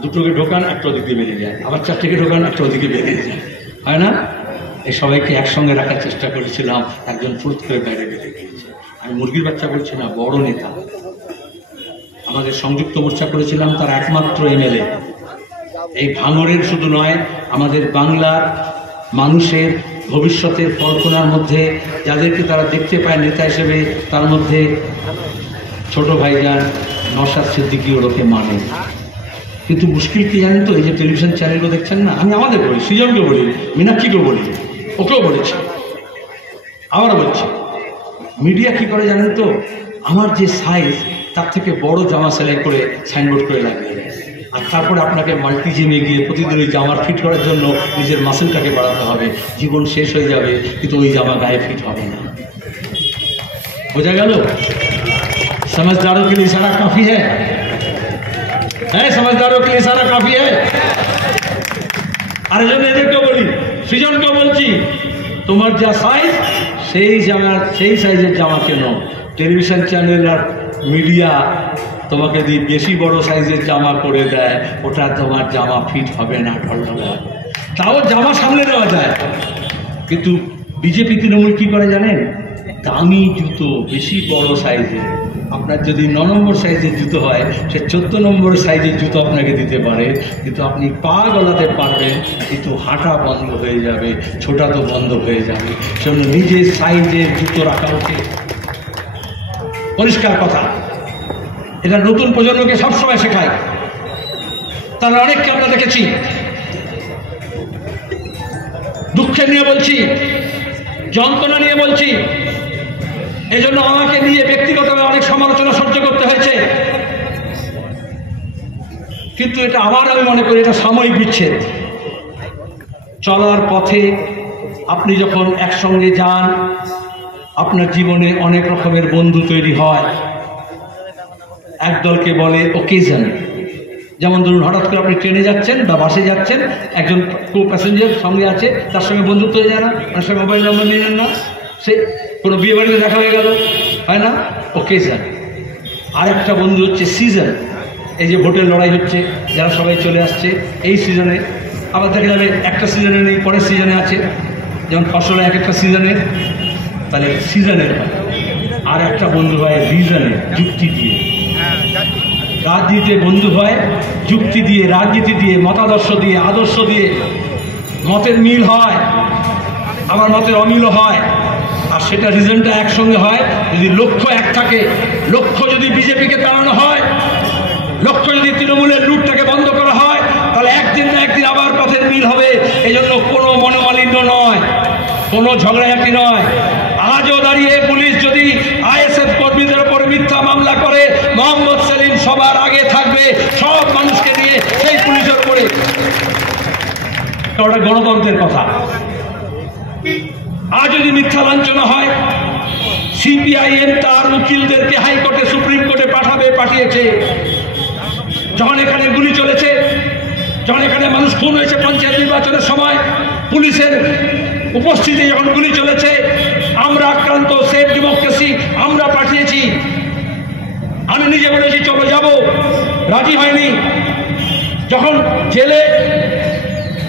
দুটোকে ঢোকান, একটা ওদিকে বেরিয়ে যায়, আবার চারটেকে ঢোকান, একটা ওদিকে বেরিয়ে যায়, হয় না? এই সবাইকে একসঙ্গে রাখার চেষ্টা করেছিলাম, একজন ফুট করে বাইরে বেরিয়ে গিয়েছে। আমি মুরগির বাচ্চা বলছি না, বড় নেতা। আমাদের সংযুক্ত মোর্চা করেছিলাম, তার একমাত্র এমএলএ। এই ভাঙড়ের শুধু নয়, আমাদের বাংলার মানুষের ভবিষ্যতের কল্পনার মধ্যে যাদেরকে তারা দেখতে পায় নেতা হিসেবে, তার মধ্যে ছোট ভাইজান নওশাদ সিদ্দিকী ওরকে মানে। কিন্তু মুশকিল কি জানেন তো, এই যে টেলিভিশন চ্যানেলগুলো দেখছেন না, আমি আমাদের বলি, সৃজনকে বলি, মীনাক্ষীকেও বলি, ওকেও বলেছি, আমারও বলছি, মিডিয়া কি করে জানেন তো, আমার যে সাইজ তার থেকে বড় জামা সেলাই করে সাইনবোর্ড করে লাগিয়ে দেয়। আর তারপরে আপনাকে মাল্টি জিমে গিয়ে প্রতিদিন ওই জামার ফিট করার জন্য নিজের মাসেলটাকে বাড়াতে হবে। জীবন শেষ হয়ে যাবে, কিন্তু ওই জামা গায়ে ফিট হবে না। বোঝা গেল? समझदारों के लिए इशारा काफी है, समझदारों के लिए इशारा काफी है। আর এজন্য এদেরকেও বলি, সৃজনকেও বলছি, তোমার যা সাইজ সেই সাইজের জামা কেন। টেলিভিশন চ্যানেল আর মিডিয়া তোমাকে দিয়ে বেশি বড় সাইজের জামা করে দেয়, ওটা তোমার জামা ফিট হবে না, ঢলঢলে হবে। তাও জামা সামলে নেওয়া যায়, কিন্তু বিজেপি তৃণমূল কি করে জানেন, দামি জুতো বেশি বড় সাইজের। আপনার যদি 9 নম্বর সাইজের জুতো হয়, সে 14 নম্বর সাইজের জুতো আপনাকে দিতে পারে, কিন্তু আপনি পা গলাতে পারবেন, কিন্তু হাঁটা বন্ধ হয়ে যাবে, ছোটা তো বন্ধ হয়ে যাবে। সেজন্য নিজের সাইজের জুতো রাখা উচিত। পরিষ্কার কথা, এটা নতুন প্রজন্মকে সবসময় শেখায়। তারা অনেককে আমরা দেখেছি, দুঃখে নিয়ে বলছি, যন্ত্রণা নিয়ে বলছি, এই জন্য আমাকে নিয়ে ব্যক্তিগতভাবে অনেক সমালোচনা সহ্য করতে হয়েছে। কিন্তু এটা আমি মনে করি এটা সাময়িক বিচ্ছেদ। চলার পথে আপনি যখন একসঙ্গে যান, আপনার জীবনে অনেক রকমের বন্ধু তৈরি হয়। একদলকে বলে ওকেশন। যেমন ধরুন, হঠাৎ করে আপনি ট্রেনে যাচ্ছেন বা বাসে যাচ্ছেন, একজন কো প্যাসেঞ্জার সঙ্গে আছে, তার সঙ্গে বন্ধুত্ব হয়ে যায় না, তার সঙ্গে মোবাইল নম্বর নিয়ে নেন না, সে কোনো বিয়ে বাড়িতে দেখা হয়ে গেল, হয় না? ওকেশন। আর একটা বন্ধু হচ্ছে সিজন। এই যে ভোটের লড়াই হচ্ছে, যারা সবাই চলে আসছে এই সিজনে, আবার দেখা যাবে একটা সিজনে নেই, পরের সিজনে আছে। যেমন ফসল এক একটা সিজনে, তাহলে সিজনের হয়। আর একটা বন্ধু হয় রিজনে, যুক্তি দিয়ে। রাজনীতিতে বন্ধু হয় যুক্তি দিয়ে, রাজনীতি দিয়ে, মতাদর্শ দিয়ে, আদর্শ দিয়ে। মতের মিল হয়, আবার মতের অমিলও হয়, আর সেটা রিজনটা একসঙ্গে হয় যদি লক্ষ্য এক থাকে। লক্ষ্য যদি বিজেপিকে তাড়ানো হয়, লক্ষ্য যদি তৃণমূলের লুটটাকে বন্ধ করা হয়, তাহলে একদিন না একদিন আবার পথের মিল হবে। এই জন্য কোনো মনোমালিন্য নয়, কোনো ঝগড়াঝাটি নয়। আজও দাঁড়িয়ে পুলিশ যদি আইএসএফ কর্মীদের উপর মিথ্যা মামলা করে, মোহাম্মদ সেলিম সবার আগে থাকবে, সব মানুষকে নিয়ে সেই পুলিশের উপরে। ওটা গণতন্ত্রের কথা। আজ যদি মিথ্যা লাঞ্ছনা হয়, সিপিআইএম তার উকিলদেরকে হাইকোর্টে, সুপ্রিম কোর্টে পাঠিয়েছে। যখন এখানে গুলি চলেছে, যখন এখানে মানুষ খুন হয়েছে পঞ্চায়েত নির্বাচনের সময়, পুলিশের উপস্থিতি যখন গুলি চলেছে, আমরা আক্রান্ত, সেভ ডেমোক্রেসি আমরা পাঠিয়েছি। আমি নিজে বলেছি চলো যাব, রাজি হয়নি। যখন জেলে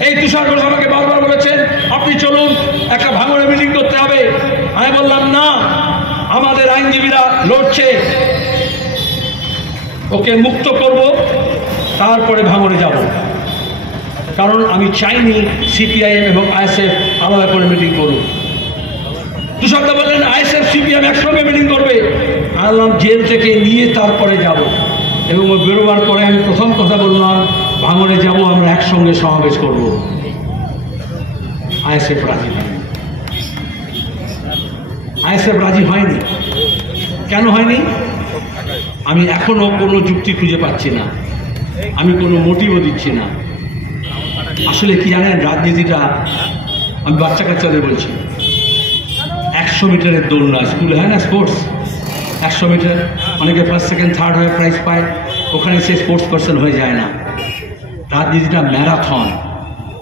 এই তুষার ঘোষ আমাকে বারবার বলেছেন আপনি চলুন, একটা ভাঙড়ে মিটিং করতে হবে। আমি বললাম না, আমাদের আইনজীবীরা লড়ছে, ওকে মুক্ত করব, তারপরে ভাঙড়ে যাব। কারণ আমি চাইনি সিপিআইএম এবং আইএসএফ আলাদা করে মিটিং করুন। তুষারদা বললেন আইএসএফ সিপিএম একসঙ্গে মিটিং করবে। আমি বললাম জেল থেকে নিয়ে তারপরে যাব। এবং ওই বেরোবার পরে আমি প্রথম কথা বললাম, ভাঙড়ে যাব, আমরা একসঙ্গে সমাবেশ করব। আইএসএফ রাজি হয়নি। আইএসএফ রাজি হয়নি। কেন হয়নি? আমি এখনো কোনো যুক্তি খুঁজে পাচ্ছি না, আমি কোনো মোটিভও দিচ্ছি না। আসলে কি জানেন, রাজনীতিটা, আমি বাচ্চা কাচ্চাদের বলছি, 100 মিটারের দৌড় না, স্কুলে হয় না স্পোর্টস, 100 মিটার অনেকে ফার্স্ট সেকেন্ড থার্ড হয়ে প্রাইজ পায়, ওখানে সে স্পোর্টস পার্সন হয়ে যায় না। রাজনীতিটা ম্যারাথন,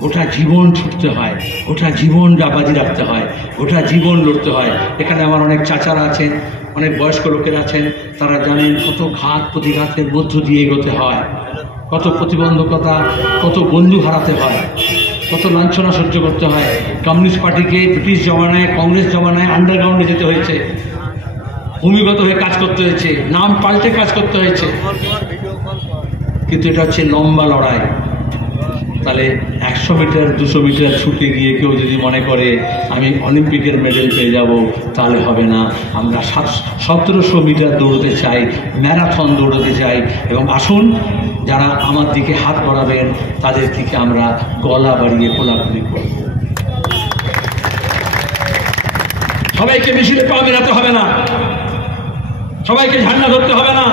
গোটা জীবন ছুটতে হয়, গোটা জীবন বাজি রাখতে হয়, গোটা জীবন লড়তে হয়। এখানে আমার অনেক চাচারা আছেন, অনেক বয়স্ক লোকেরা আছেন, তারা জানেন কত ঘাত প্রতিঘাতের মধ্য দিয়ে এগোতে হয়, কত প্রতিবন্ধকতা, কত বন্ধু হারাতে হয়, কত লাঞ্ছনা সহ্য করতে হয়। কমিউনিস্ট পার্টিকে ব্রিটিশ জমানায়, কংগ্রেস জমানায় আন্ডারগ্রাউন্ডে যেতে হয়েছে, ভূমিগত হয়ে কাজ করতে হয়েছে, নাম পাল্টে কাজ করতে হয়েছে, কিন্তু এটা হচ্ছে লম্বা লড়াই। তাহলে 100 মিটার 200 মিটার ছুটে গিয়ে কেউ যদি মনে করে আমি অলিম্পিকের মেডেল পেয়ে যাব, তাহলে হবে না। আমরা 1700 মিটার দৌড়তে চাই, ম্যারাথন দৌড়তে চাই। এবং আসুন, যারা আমার দিকে হাত বাড়াবেন তাদের দিকে আমরা গলা বাড়িয়ে কোলাকুলি করব। সবাইকে মিছিলে পা মেলাতে হবে না, সবাইকে ঝান্ডা ধরতে হবে না,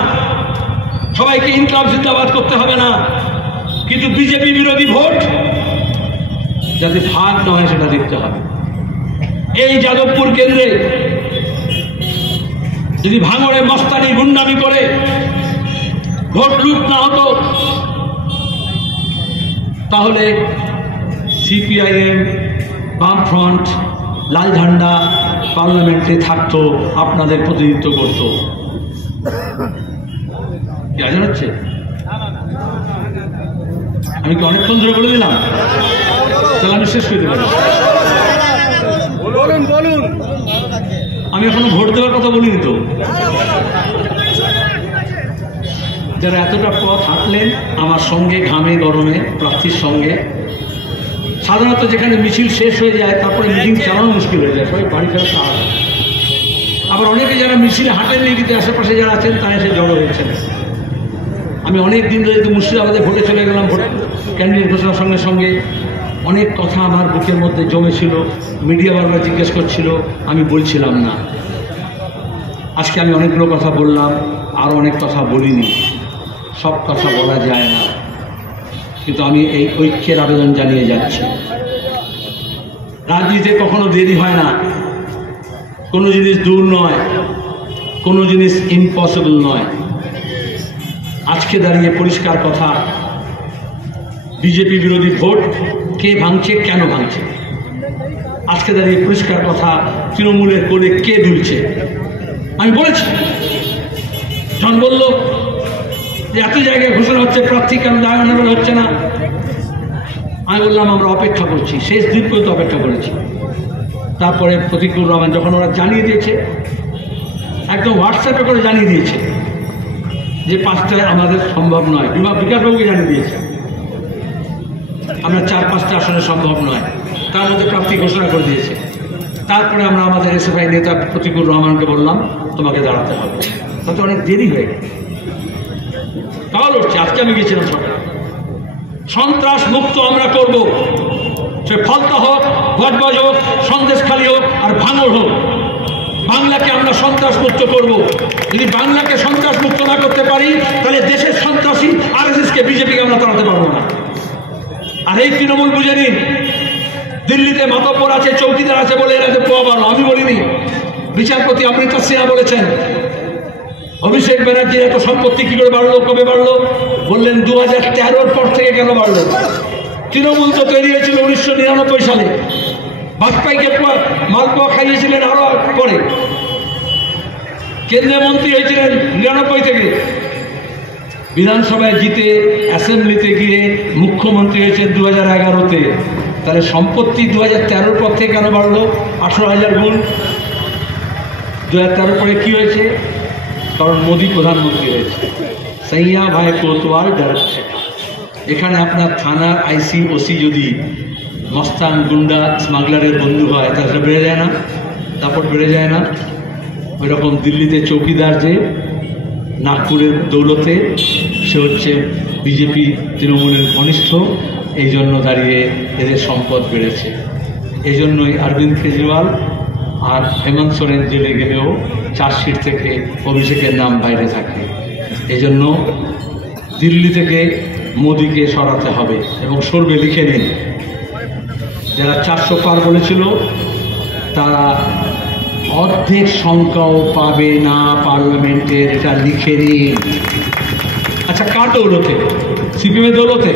সবাইকে ইনকলাব জিন্দাবাদ করতে হবে না, কিন্তু বিজেপি বিরোধী ভোট যাতে ভাগ না হয় সেটা দেখতে হবে। এই যাদবপুর কেন্দ্রে যদি ভাঙড়ে মস্তানি গুন্ডামি করে ভোট লুট না হতো, তাহলে সিপিআইএম, বামফ্রন্ট, লাল ঝান্ডা পার্লামেন্টে থাকতো, আপনাদের প্রতিনিধিত্ব করত। কি আজ হচ্ছে? আমি কি অনেকক্ষণ ধরে বলে দিলাম? তাহলে আমি শেষ করে দেব। আমি এখনো ভোট দেওয়ার কথা বলিনি তো। যারা এতটা পথ হাঁটলেন আমার সঙ্গে, ঘামে গরমে প্রার্থীর সঙ্গে, সাধারণত যেখানে মিছিল শেষ হয়ে যায় তারপরে মিটিং চালানো মুশকিল হয়ে যায়, সবাই বাড়ি ফেরা সাহায্য। আবার অনেকে যারা মিছিলে হাঁটেননি কিন্তু আশেপাশে যারা আছেন তারা এসে জড়ো হয়েছেন। আমি অনেক দিন ধরে মুর্শিদাবাদে ভোটে চলে গেলাম, ভোট ক্যান্ডিডেট ঘোষণার সঙ্গে সঙ্গে অনেক কথা আমার বুকের মধ্যে জমেছিল, মিডিয়া বারবার জিজ্ঞেস করছিল, আমি বলছিলাম না। আজকে আমি অনেকগুলো কথা বললাম, আরও অনেক কথা বলিনি, সব কথা বলা যায় না, কিন্তু আমি এই ঐক্যের আবেদন জানিয়ে যাচ্ছি। রাজনীতিতে কখনো দেরি হয় না, কোনো জিনিস দূর নয়, কোনো জিনিস ইম্পসিবল নয়। আজকে দাঁড়িয়ে পরিষ্কার কথা, বিজেপি বিরোধী ভোট কে ভাঙছে, কেন ভাঙছে? আজকে দাঁড়িয়ে পরিষ্কার কথা, তৃণমূলের কোলে কে দুলছে? আমি বলেছি, জন বলল যে এত জায়গায় ঘোষণা হচ্ছে, প্রার্থী কেন দাঁড়ানো হচ্ছে না? আমি বললাম আমরা অপেক্ষা করছি, শেষ দিন পর্যন্ত অপেক্ষা করেছি। তারপরে প্রতিকুল রহমান যখন ওরা জানিয়ে দিয়েছে, একদম হোয়াটসঅ্যাপে করে জানিয়ে দিয়েছে যে 5টায় আমাদের সম্ভব নয়, বিকাশবাবুকে জানিয়ে দিয়েছে আমরা 4-5টা আসনে সম্ভব নয়, তার মধ্যে প্রার্থী ঘোষণা করে দিয়েছে। তারপরে আমরা আমাদের এসএফআই নেতা প্রতিকুল রহমানকে বললাম তোমাকে দাঁড়াতে হবে, তাতে অনেক দেরি হয়ে গেল। তাও লড়ছে। আজকে আমি গেছিলাম সকালে, সন্ত্রাস মুক্ত আমরা করব, সে ফলতা হোক, ভটবাজ হোক, সন্দেশখালী হোক আর ভাঙড় হোক, বাংলাকে আমরা সন্ত্রাস মুক্ত করব। যদি বাংলাকে সন্ত্রাস মুক্ত না করতে পারি, তাহলে দেশের সন্ত্রাসী আরএসএসকে, বিজেপিকে আমরা তাড়াতে পারবো না। আর এই তৃণমূল বুঝে নিন, দিল্লিতে মাতব্বর আছে, চৌকিদার আছে বলে এরা যে পোয়াবানো, আমি বলিনি। বিচারপতি অমৃতা সিনহা বলেছেন অভিষেক ব্যানার্জির এত সম্পত্তি কি করে বাড়লো, কবে বাড়লো? বললেন 2013-র পর থেকে কেন বাড়লো? তৃণমূল তো তৈরি হয়েছিল 1999 সালে, বাজপেয়ীকে মালপোয়া খাইয়েছিলেন আরো পরে, কেন্দ্রীয় মন্ত্রী হয়েছিলেন 99 থেকে, বিধানসভায় জিতে অ্যাসেম্বলিতে গিয়ে মুখ্যমন্ত্রী হয়েছেন 2011-তে। তাহলে সম্পত্তি 2013-র পর থেকে কেন বাড়লো 18,000 গুণ? 2013 পরে কি হয়েছে? কারণ মোদী প্রধানমন্ত্রী হয়েছে। সাইয়া ভাই কোতোয়াল ডাইরেক্ট। এখানে আপনার থানার আইসি ওসি যদি মস্তান গুন্ডা স্মাগলারের বন্ধু হয়, তাহলে বেড়ে যায় না? তারপর বেড়ে যায় না? ওই রকম দিল্লিতে চৌকিদার যে নাগপুরের দৌলতে, সে হচ্ছে বিজেপি তৃণমূলের ঘনিষ্ঠ, এই জন্য দাঁড়িয়ে এদের সম্পদ বেড়েছে। এই জন্যই অরবিন্দ কেজরিওয়াল আর হেমন্ত সোরেন জেলে গেলেও চার্জশিট থেকে অভিষেকের নাম বাইরে থাকে। এই জন্য দিল্লি থেকে মোদিকে সরাতে হবে, এবং সরবে, লিখে নিন। যারা 400 পার বলেছিল তারা অর্ধেক সংখ্যাও পাবে না পার্লামেন্টের, এটা লিখে নিন। আচ্ছা, কার দৌলতে? সিপিএমের দৌলতে?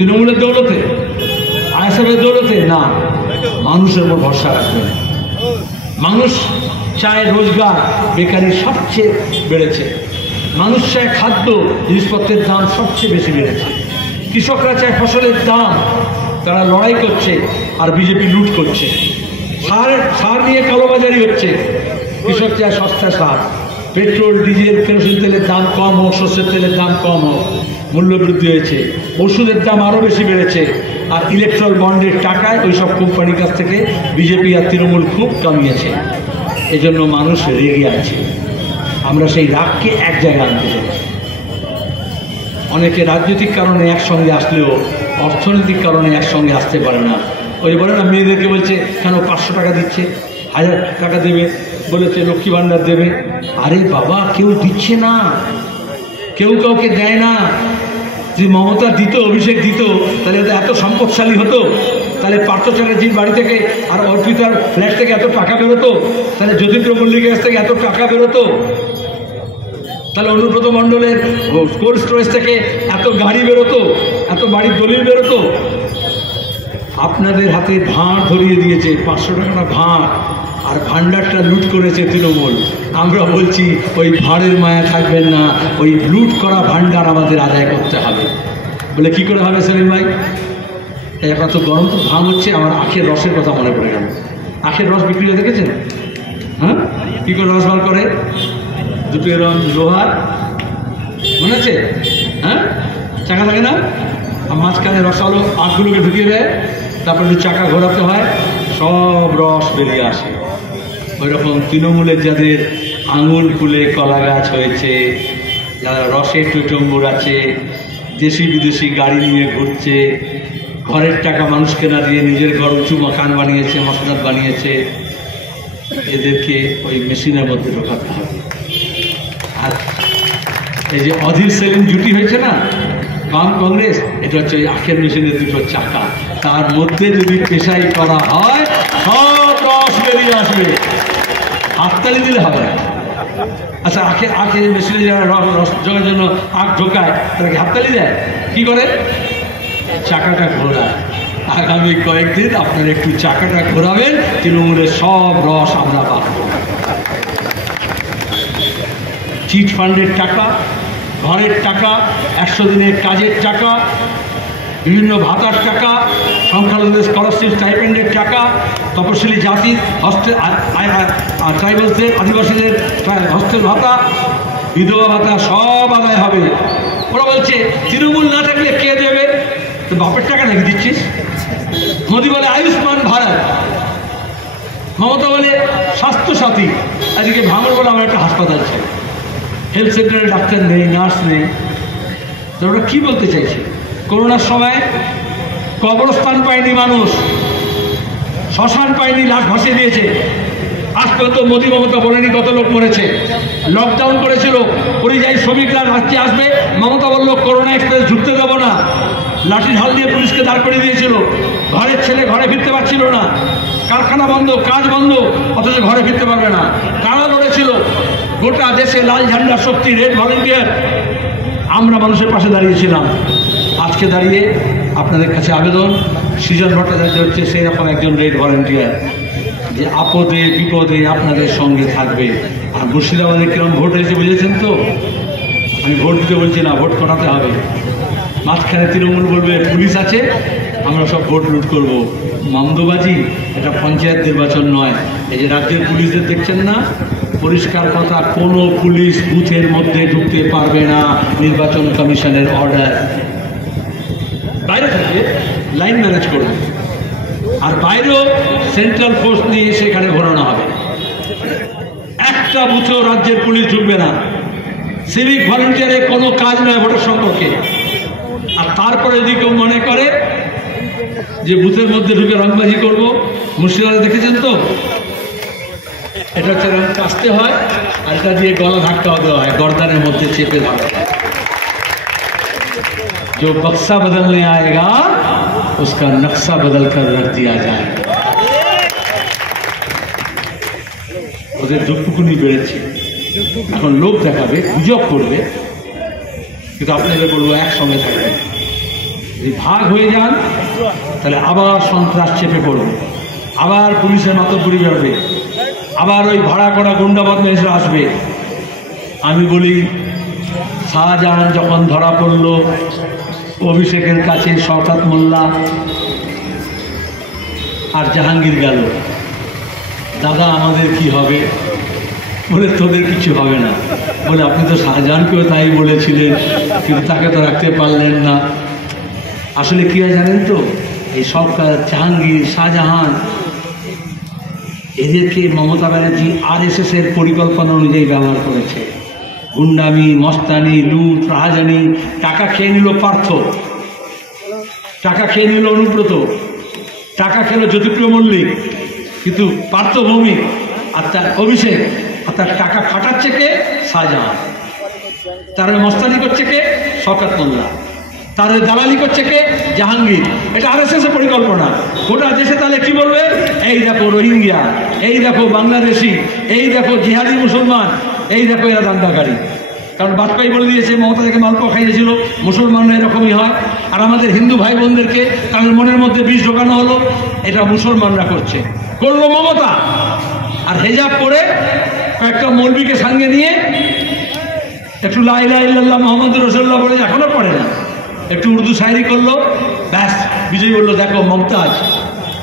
তৃণমূলের দৌলতে, আইএসএফের দৌলতে না, মানুষের উপর ভরসা রাখবেন। মানুষ চায় রোজগার, বেকারি সবচেয়ে বেড়েছে। মানুষ চায় খাদ্য, জিনিসপত্রের দাম সবচেয়ে বেশি বেড়েছে। কৃষকরা চায় ফসলের দাম, তারা লড়াই করছে আর বিজেপি লুট করছে। সার নিয়ে কালোবাজারি হচ্ছে, কৃষক চায় সস্তা সার। পেট্রোল, ডিজেল, কেরোসিন তেলের দাম কম হোক, সর্ষের তেলের দাম কম হোক, মূল্য বৃদ্ধি হয়েছে। ওষুধের দাম আরও বেশি বেড়েছে। আর ইলেকট্রাল বন্ডের টাকায় ওই সব কোম্পানির কাছ থেকে বিজেপি আর তৃণমূল খুব কামিয়েছে। এই জন্য মানুষ রেগে আছে। আমরা সেই রাগকে এক জায়গায় আনতে চাই। অনেকে রাজনৈতিক কারণে একসঙ্গে আসলেও অর্থনৈতিক কারণে একসঙ্গে আসতে পারে না। ওই বলে না, মেয়েদেরকে বলছে কেন 500 টাকা দিচ্ছে, 1000 টাকা দেবে, বলেছে লক্ষ্মী ভাণ্ডার দেবে। আরে বাবা, কেউ দিচ্ছে না, কেউ কাউকে দেয় না। যদি মমতা দিত, অভিষেক দিত, তাহলে এত সম্পদশালী হতো। তাহলে পার্থ চ্যাটার্জির বাড়ি থেকে আর অর্পিতার ফ্ল্যাট থেকে এত টাকা বেরোতো, তাহলে যতীন্দ্র মল্লিকের কাছ থেকে এত টাকা বেরোতো, তাহলে অনুব্রত মণ্ডলের কোল্ড স্টোরেজ থেকে এত গাড়ি বেরোতো, এত বাড়ির দলিল বেরোতো। আপনাদের হাতে ভাঁড় ধরিয়ে দিয়েছে, 500 টাকাটা ভাঁড়, আর ভাণ্ডারটা লুট করেছে তৃণমূল। আমরা বলছি ওই ভাঁড়ের মায়া থাকবেন না, ওই লুট করা ভাণ্ডার আমাদের আদায় করতে হবে। বলে কি করে হবে সেলিম ভাই? এখন তো গরম তো ভাঙ হচ্ছে, আমার আখের রসের কথা মনে পড়ে গেল। আখের রস বিক্রি করে দেখেছেন? হ্যাঁ, কী করে রস বার করে? দুটো এরকম লোহার, মনে আছে? হ্যাঁ, চাকা থাকে না, আর মাঝখানে রসালো আখগুলোকে ঢুকিয়ে দেয়, তারপরে চাকা ঘোরাতে হয়, সব রস বেরিয়ে আসে। ওই রকম তৃণমূলের যাদের আঙুল ফুলে কলা গাছ হয়েছে, যারা রসের টইটম্বুর আছে, দেশি বিদেশি গাড়ি নিয়ে ঘুরছে, ঘরের টাকা মানুষ কেনা দিয়ে নিজের ঘর উঁচু মাকান বানিয়েছে, মসনাদ বানিয়েছে, এদেরকে ওই মেশিনের মধ্যে ঢোকাতে হবে। আর এই যে অধীর সেলিম জুটি হয়েছে না, বাম কংগ্রেস, এটা হচ্ছে ওই আখের মেশিনের দুটো চাকা। তার মধ্যে যদি পেশাই করা হয়, সব রস বেরিয়ে আসবে। হাততালি দিলে হবে না। আচ্ছা, আখের মেশিনে যারা রস জোগার জন্য আখ ঢোকায়, তারা কি হাততালি দেয়? কি করে? চাকাটা ঘোরায়। আগামী কয়েকদিন আপনারা একটু চাকাটা ঘোরাবেন, তৃণমূলের সব রস আমরা পাব। চিট ফান্ডের টাকা, ঘরের টাকা, 100 দিনের কাজের টাকা, বিভিন্ন ভাতার টাকা, সংখ্যালঘুদের স্কলারশিপ স্টাইপেন্ডের টাকা, তপশিলি জাতির হস্টেল, ট্রাইবালসদের, আদিবাসীদের হস্টেল ভাতা, বিধবা ভাতা সব আদায় হবে। ওরা বলছে তৃণমূল না থাকলে কে দেবে? তো বাপের টাকা নাকি দিচ্ছিস? মোদি বলে আয়ুষ্মান ভারত, মমতা বলে স্বাস্থ্যসাথী, আজকে ভাঙড় বলে আমার একটা হাসপাতাল চাই, হেলথ সেন্টারে ডাক্তার নেই, নার্স নেই। তো ওরা কী বলতে চাইছে? করোনার সময় কবরস্থান পায়নি মানুষ, শ্মশান পায়নি, লাশ ভাসিয়ে দিয়েছে। আজ পর্যন্ত মোদি মমতা বলেনি কত লোক মরেছে। লকডাউন করেছিল, পরিযায়ী শ্রমিকরা রাজ্যে আসবে, মমতা বললো করোনা এক্সপ্রেস ঢুকতে দেবো না, লাঠি ঢাল দিয়ে পুলিশকে দাঁড় করে দিয়েছিল। ঘরের ছেলে ঘরে ফিরতে পারছিল না, কারখানা বন্ধ, কাজ বন্ধ, অথচ ঘরে ফিরতে পারবে না। কারা লড়েছিল? গোটা দেশে লাল ঝান্ডা শক্তি, রেড ভলেন্টিয়ার। আমরা মানুষের পাশে দাঁড়িয়েছিলাম। আজকে দাঁড়িয়ে আপনাদের কাছে আবেদন, সৃজন ভট্টাচার্য হচ্ছে সেই রকম একজন রেড ভলেন্টিয়ার, যে আপদে বিপদে আপনাদের সঙ্গে থাকবে। আর মুর্শিদাবাদে কিরম ভোট হয়েছে বুঝেছেন তো? আমি ভোট দিতে বলছি না, ভোট করাতে হবে। মাঝখানে তৃণমূল বলবে পুলিশ আছে, আমরা সব ভোট লুট করবো। মন্দবাজি, এটা পঞ্চায়েত নির্বাচন নয়। এই যে রাজ্যের পুলিশদের দেখছেন না, পরিষ্কার কথা, কোনো পুলিশ বুথের মধ্যে ঢুকতে পারবে না, নির্বাচন কমিশনের অর্ডার। বাইরে থেকে লাইন ম্যানেজ করবে, আর বাইরেও সেন্ট্রাল ফোর্স নিয়ে সেখানে ঘোরানো হবে। একটা বুথেও রাজ্যের পুলিশ ঢুকবে না। সিভিক ভলেন্টিয়ারের কোনো কাজ নয় ভোটের সম্পর্কে। আর তারপরে যদি কেউ মনে করে যে বুথের মধ্যে ঢুকে রংবাজি করবো, মুর্শিদাবাদে দেখেছেন তো, এটা হচ্ছে রং কাচতে হয়, আর এটা দিয়ে গলা ধাক্কা দেওয়া হয়, গর্দানের মধ্যে চেপে ধরা হয়। जो बक्सा बदलने आएगा उसका नक्शा बदल कर रख दिया जाए। ওদের যতটুকুনি বেড়েছে, এখন লোক দেখাবে, গুজব করবে, কিন্তু আপনাদের বলবো একসঙ্গে থাকবে। যদি ভাগ হয়ে যান তাহলে আবার সন্ত্রাস চেপে পড়বে, আবার পুলিশের মাতব্বরি বেরোবে, আবার ওই ভাড়া করা গুন্ডা বদমাইশরা আসবে। আমি বলি, শাহজাহান যখন ধরা পড়ল অভিষেকের কাছে শওকত মোল্লা আর জাহাঙ্গীর গেল, দাদা আমাদের কি হবে? বলে তোদের কিছু হবে না। বলে আপনি তো শাহজাহানকেও তাই বলেছিলেন, কিন্তু তাকে তো রাখতে পারলেন না। আসলে কি হয় জানেন তো, এই সরকার জাহাঙ্গীর শাহজাহান এদেরকে মমতা ব্যানার্জি RSS এর পরিকল্পনা অনুযায়ী ব্যবহার করেছে। গুন্ডামি, মস্তানি, লুট, রাহাজানি, টাকা খেয়ে নিল পার্থ, টাকা খেয়ে নিল অনুব্রত, টাকা খেলো জ্যোতিপ্রিয় মল্লিক, কিন্তু পার্থ ভৌমিক আর তার অভিষেক আর তার টাকা খাটাচ্ছে কে? শাহজাহান। তার মস্তানি করছে কে? শওকত মোল্লা। তার দালালি করছে কে? জাহাঙ্গীর। এটা RSS এর পরিকল্পনা। গোটা দেশে তাহলে কি বলবে? এই দেখো রোহিঙ্গা, এই দেখো বাংলাদেশি, এই দেখো জিহাদি মুসলমান, এই দেখো এরা দাঙ্গাকারী। কারণ বাজপেয়ী বলে দিয়েছে, মমতা থেকে মালপোয়া খাইয়েছিল, মুসলমানরা এরকমই হয়। আর আমাদের হিন্দু ভাই বোনদেরকে তাদের মনের মধ্যে বিষ ঢোকানো হলো, এটা মুসলমানরা করছে, করলো মমতা। আর হেজাব পরে কয়েকটা মৌলবীকে সঙ্গে নিয়ে একটু লা ইলাহা ইল্লাল্লাহ মুহাম্মাদুর রাসূলুল্লাহ বলে, এখনো পড়ে না, একটু উর্দু শায়রি করলো, ব্যাস বিজয় বললো দেখো মমতাজ।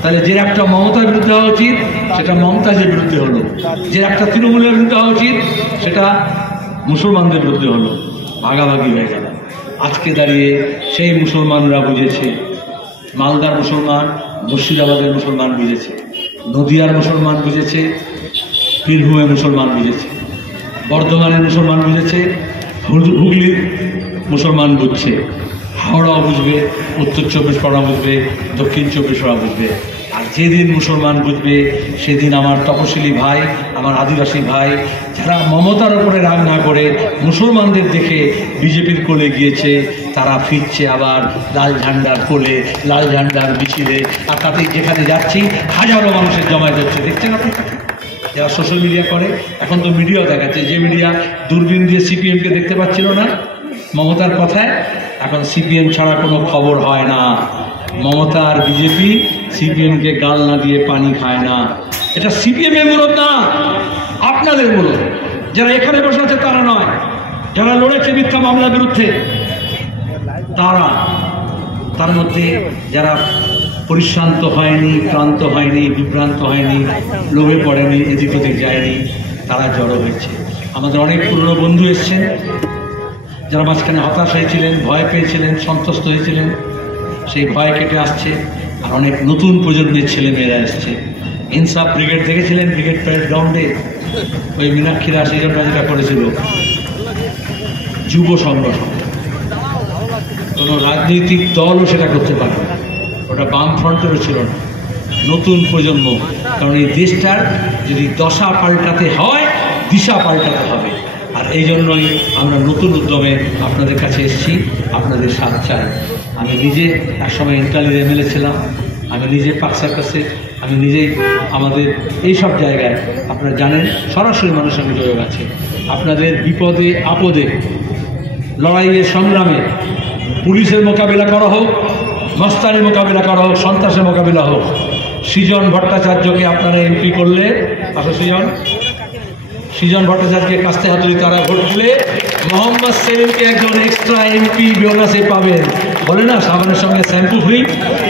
তাহলে যে একটা মমতার বিরুদ্ধে হওয়া উচিত সেটা মমতাজের বিরুদ্ধে হলো, যে একটা তৃণমূলের বিরুদ্ধে হওয়া উচিত সেটা মুসলমানদের বিরুদ্ধে হলো, ভাগাভাগি হয়ে গেল। আজকে দাঁড়িয়ে সেই মুসলমানরা বুঝেছে, মালদার মুসলমান, মুর্শিদাবাদের মুসলমান বুঝেছে, নদিয়ার মুসলমান বুঝেছে, বীরভূমের মুসলমান বুঝেছে, বর্ধমানের মুসলমান বুঝেছে, হুগলির মুসলমান বুঝছে, হাওড়াও বুঝবে, উত্তর 24 পরগনা বুঝবে, দক্ষিণ 24 পরগনা বুঝবে। আর যেদিন মুসলমান বুঝবে সেদিন আমার তপশিলি ভাই, আমার আদিবাসী ভাই, যারা মমতার উপরে রাগ না করে মুসলমানদের দেখে বিজেপির কোলে গিয়েছে, তারা ফিরছে আবার লাল ঝান্ডার কোলে, লাল ঝান্ডার মিছিলে। আর তাতে যেখানে যাচ্ছি হাজারো মানুষের জমায়েত হচ্ছে, দেখছেন আপনি? যারা সোশ্যাল মিডিয়া করে, এখন তো মিডিয়াও দেখাচ্ছে, যে মিডিয়া দূরবীন দিয়ে CPM-কে দেখতে পাচ্ছিল না মমতার কথায়, এখন CPM ছাড়া কোনো খবর হয় না। মমতা আর বিজেপি CPM-কে গাল না দিয়ে পানি খায় না। এটা CPM-এর মূলত না, আপনাদের মূলত। যারা এখানে বসে আছে তারা নয়, যারা লড়েছে মিথ্যা মামলার বিরুদ্ধে তারা, তার মধ্যে যারা পরিশ্রান্ত হয়নি, ক্লান্ত হয়নি, বিভ্রান্ত হয়নি, লোভে পড়েনি, এদিক ওদিক যায়নি, তারা জড়ো হয়েছে। আমাদের অনেক পুরনো বন্ধু এসছেন, যারা মাঝখানে হতাশ হয়েছিলেন, ভয় পেয়েছিলেন, সন্তুষ্ট হয়েছিলেন, সেই ভয় কেটে আসছে। আর অনেক নতুন প্রজন্মের ছেলেমেয়েরা এসছে। ইনসাফ ব্রিগেড দেখেছিলেন, ব্রিগেড প্যারেড গ্রাউন্ডে ওই মীনাক্ষীরা সেজনটা যেটা করেছিল, যুব সংগঠন, কোনো রাজনৈতিক দলও সেটা করতে পারবে না, ওটা বামফ্রন্টেরও ছিল না, নতুন প্রজন্ম। কারণ এই দেশটার যদি দশা পাল্টাতে হয়, দিশা পাল্টাতে হবে। আর এই জন্যই আমরা নতুন উদ্যমে আপনাদের কাছে এসেছি, আপনাদের সাথ চাই। আমি নিজে একসময় ইন্টালির MLA ছিলাম, আমি নিজে পাক সার্কাসে, আমি নিজেই আমাদের এই সব জায়গায় আপনারা জানেন সরাসরি মানুষের সঙ্গে যোগাযোগ আছে। আপনাদের বিপদে আপদে, লড়াইয়ের সংগ্রামে, পুলিশের মোকাবিলা করা হোক, মস্তানির মোকাবিলা করা হোক, সন্ত্রাসের মোকাবিলা হোক, সৃজন ভট্টাচার্যকে আপনারা MP করলে, সৃজন ভট্টাচার্যকে কাস্তে হাতুড়ি তারা ভোট দিলে মোহাম্মদ সেলিমকে একজন এক্সট্রা MP বোনাসে পাবেন। বলে না সাবানের সঙ্গে শ্যাম্পু ফ্রি,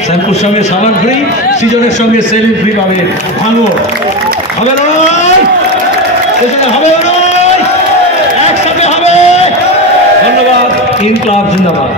শ্যাম্পুর সঙ্গে সাবান ফ্রি, সৃজনের সঙ্গে সেলিম ফ্রি পাবেন। ভাঙো, হবে না, হবে না, একসাথে হবে। ধন্যবাদ। ইনকলাব জিন্দাবাদ।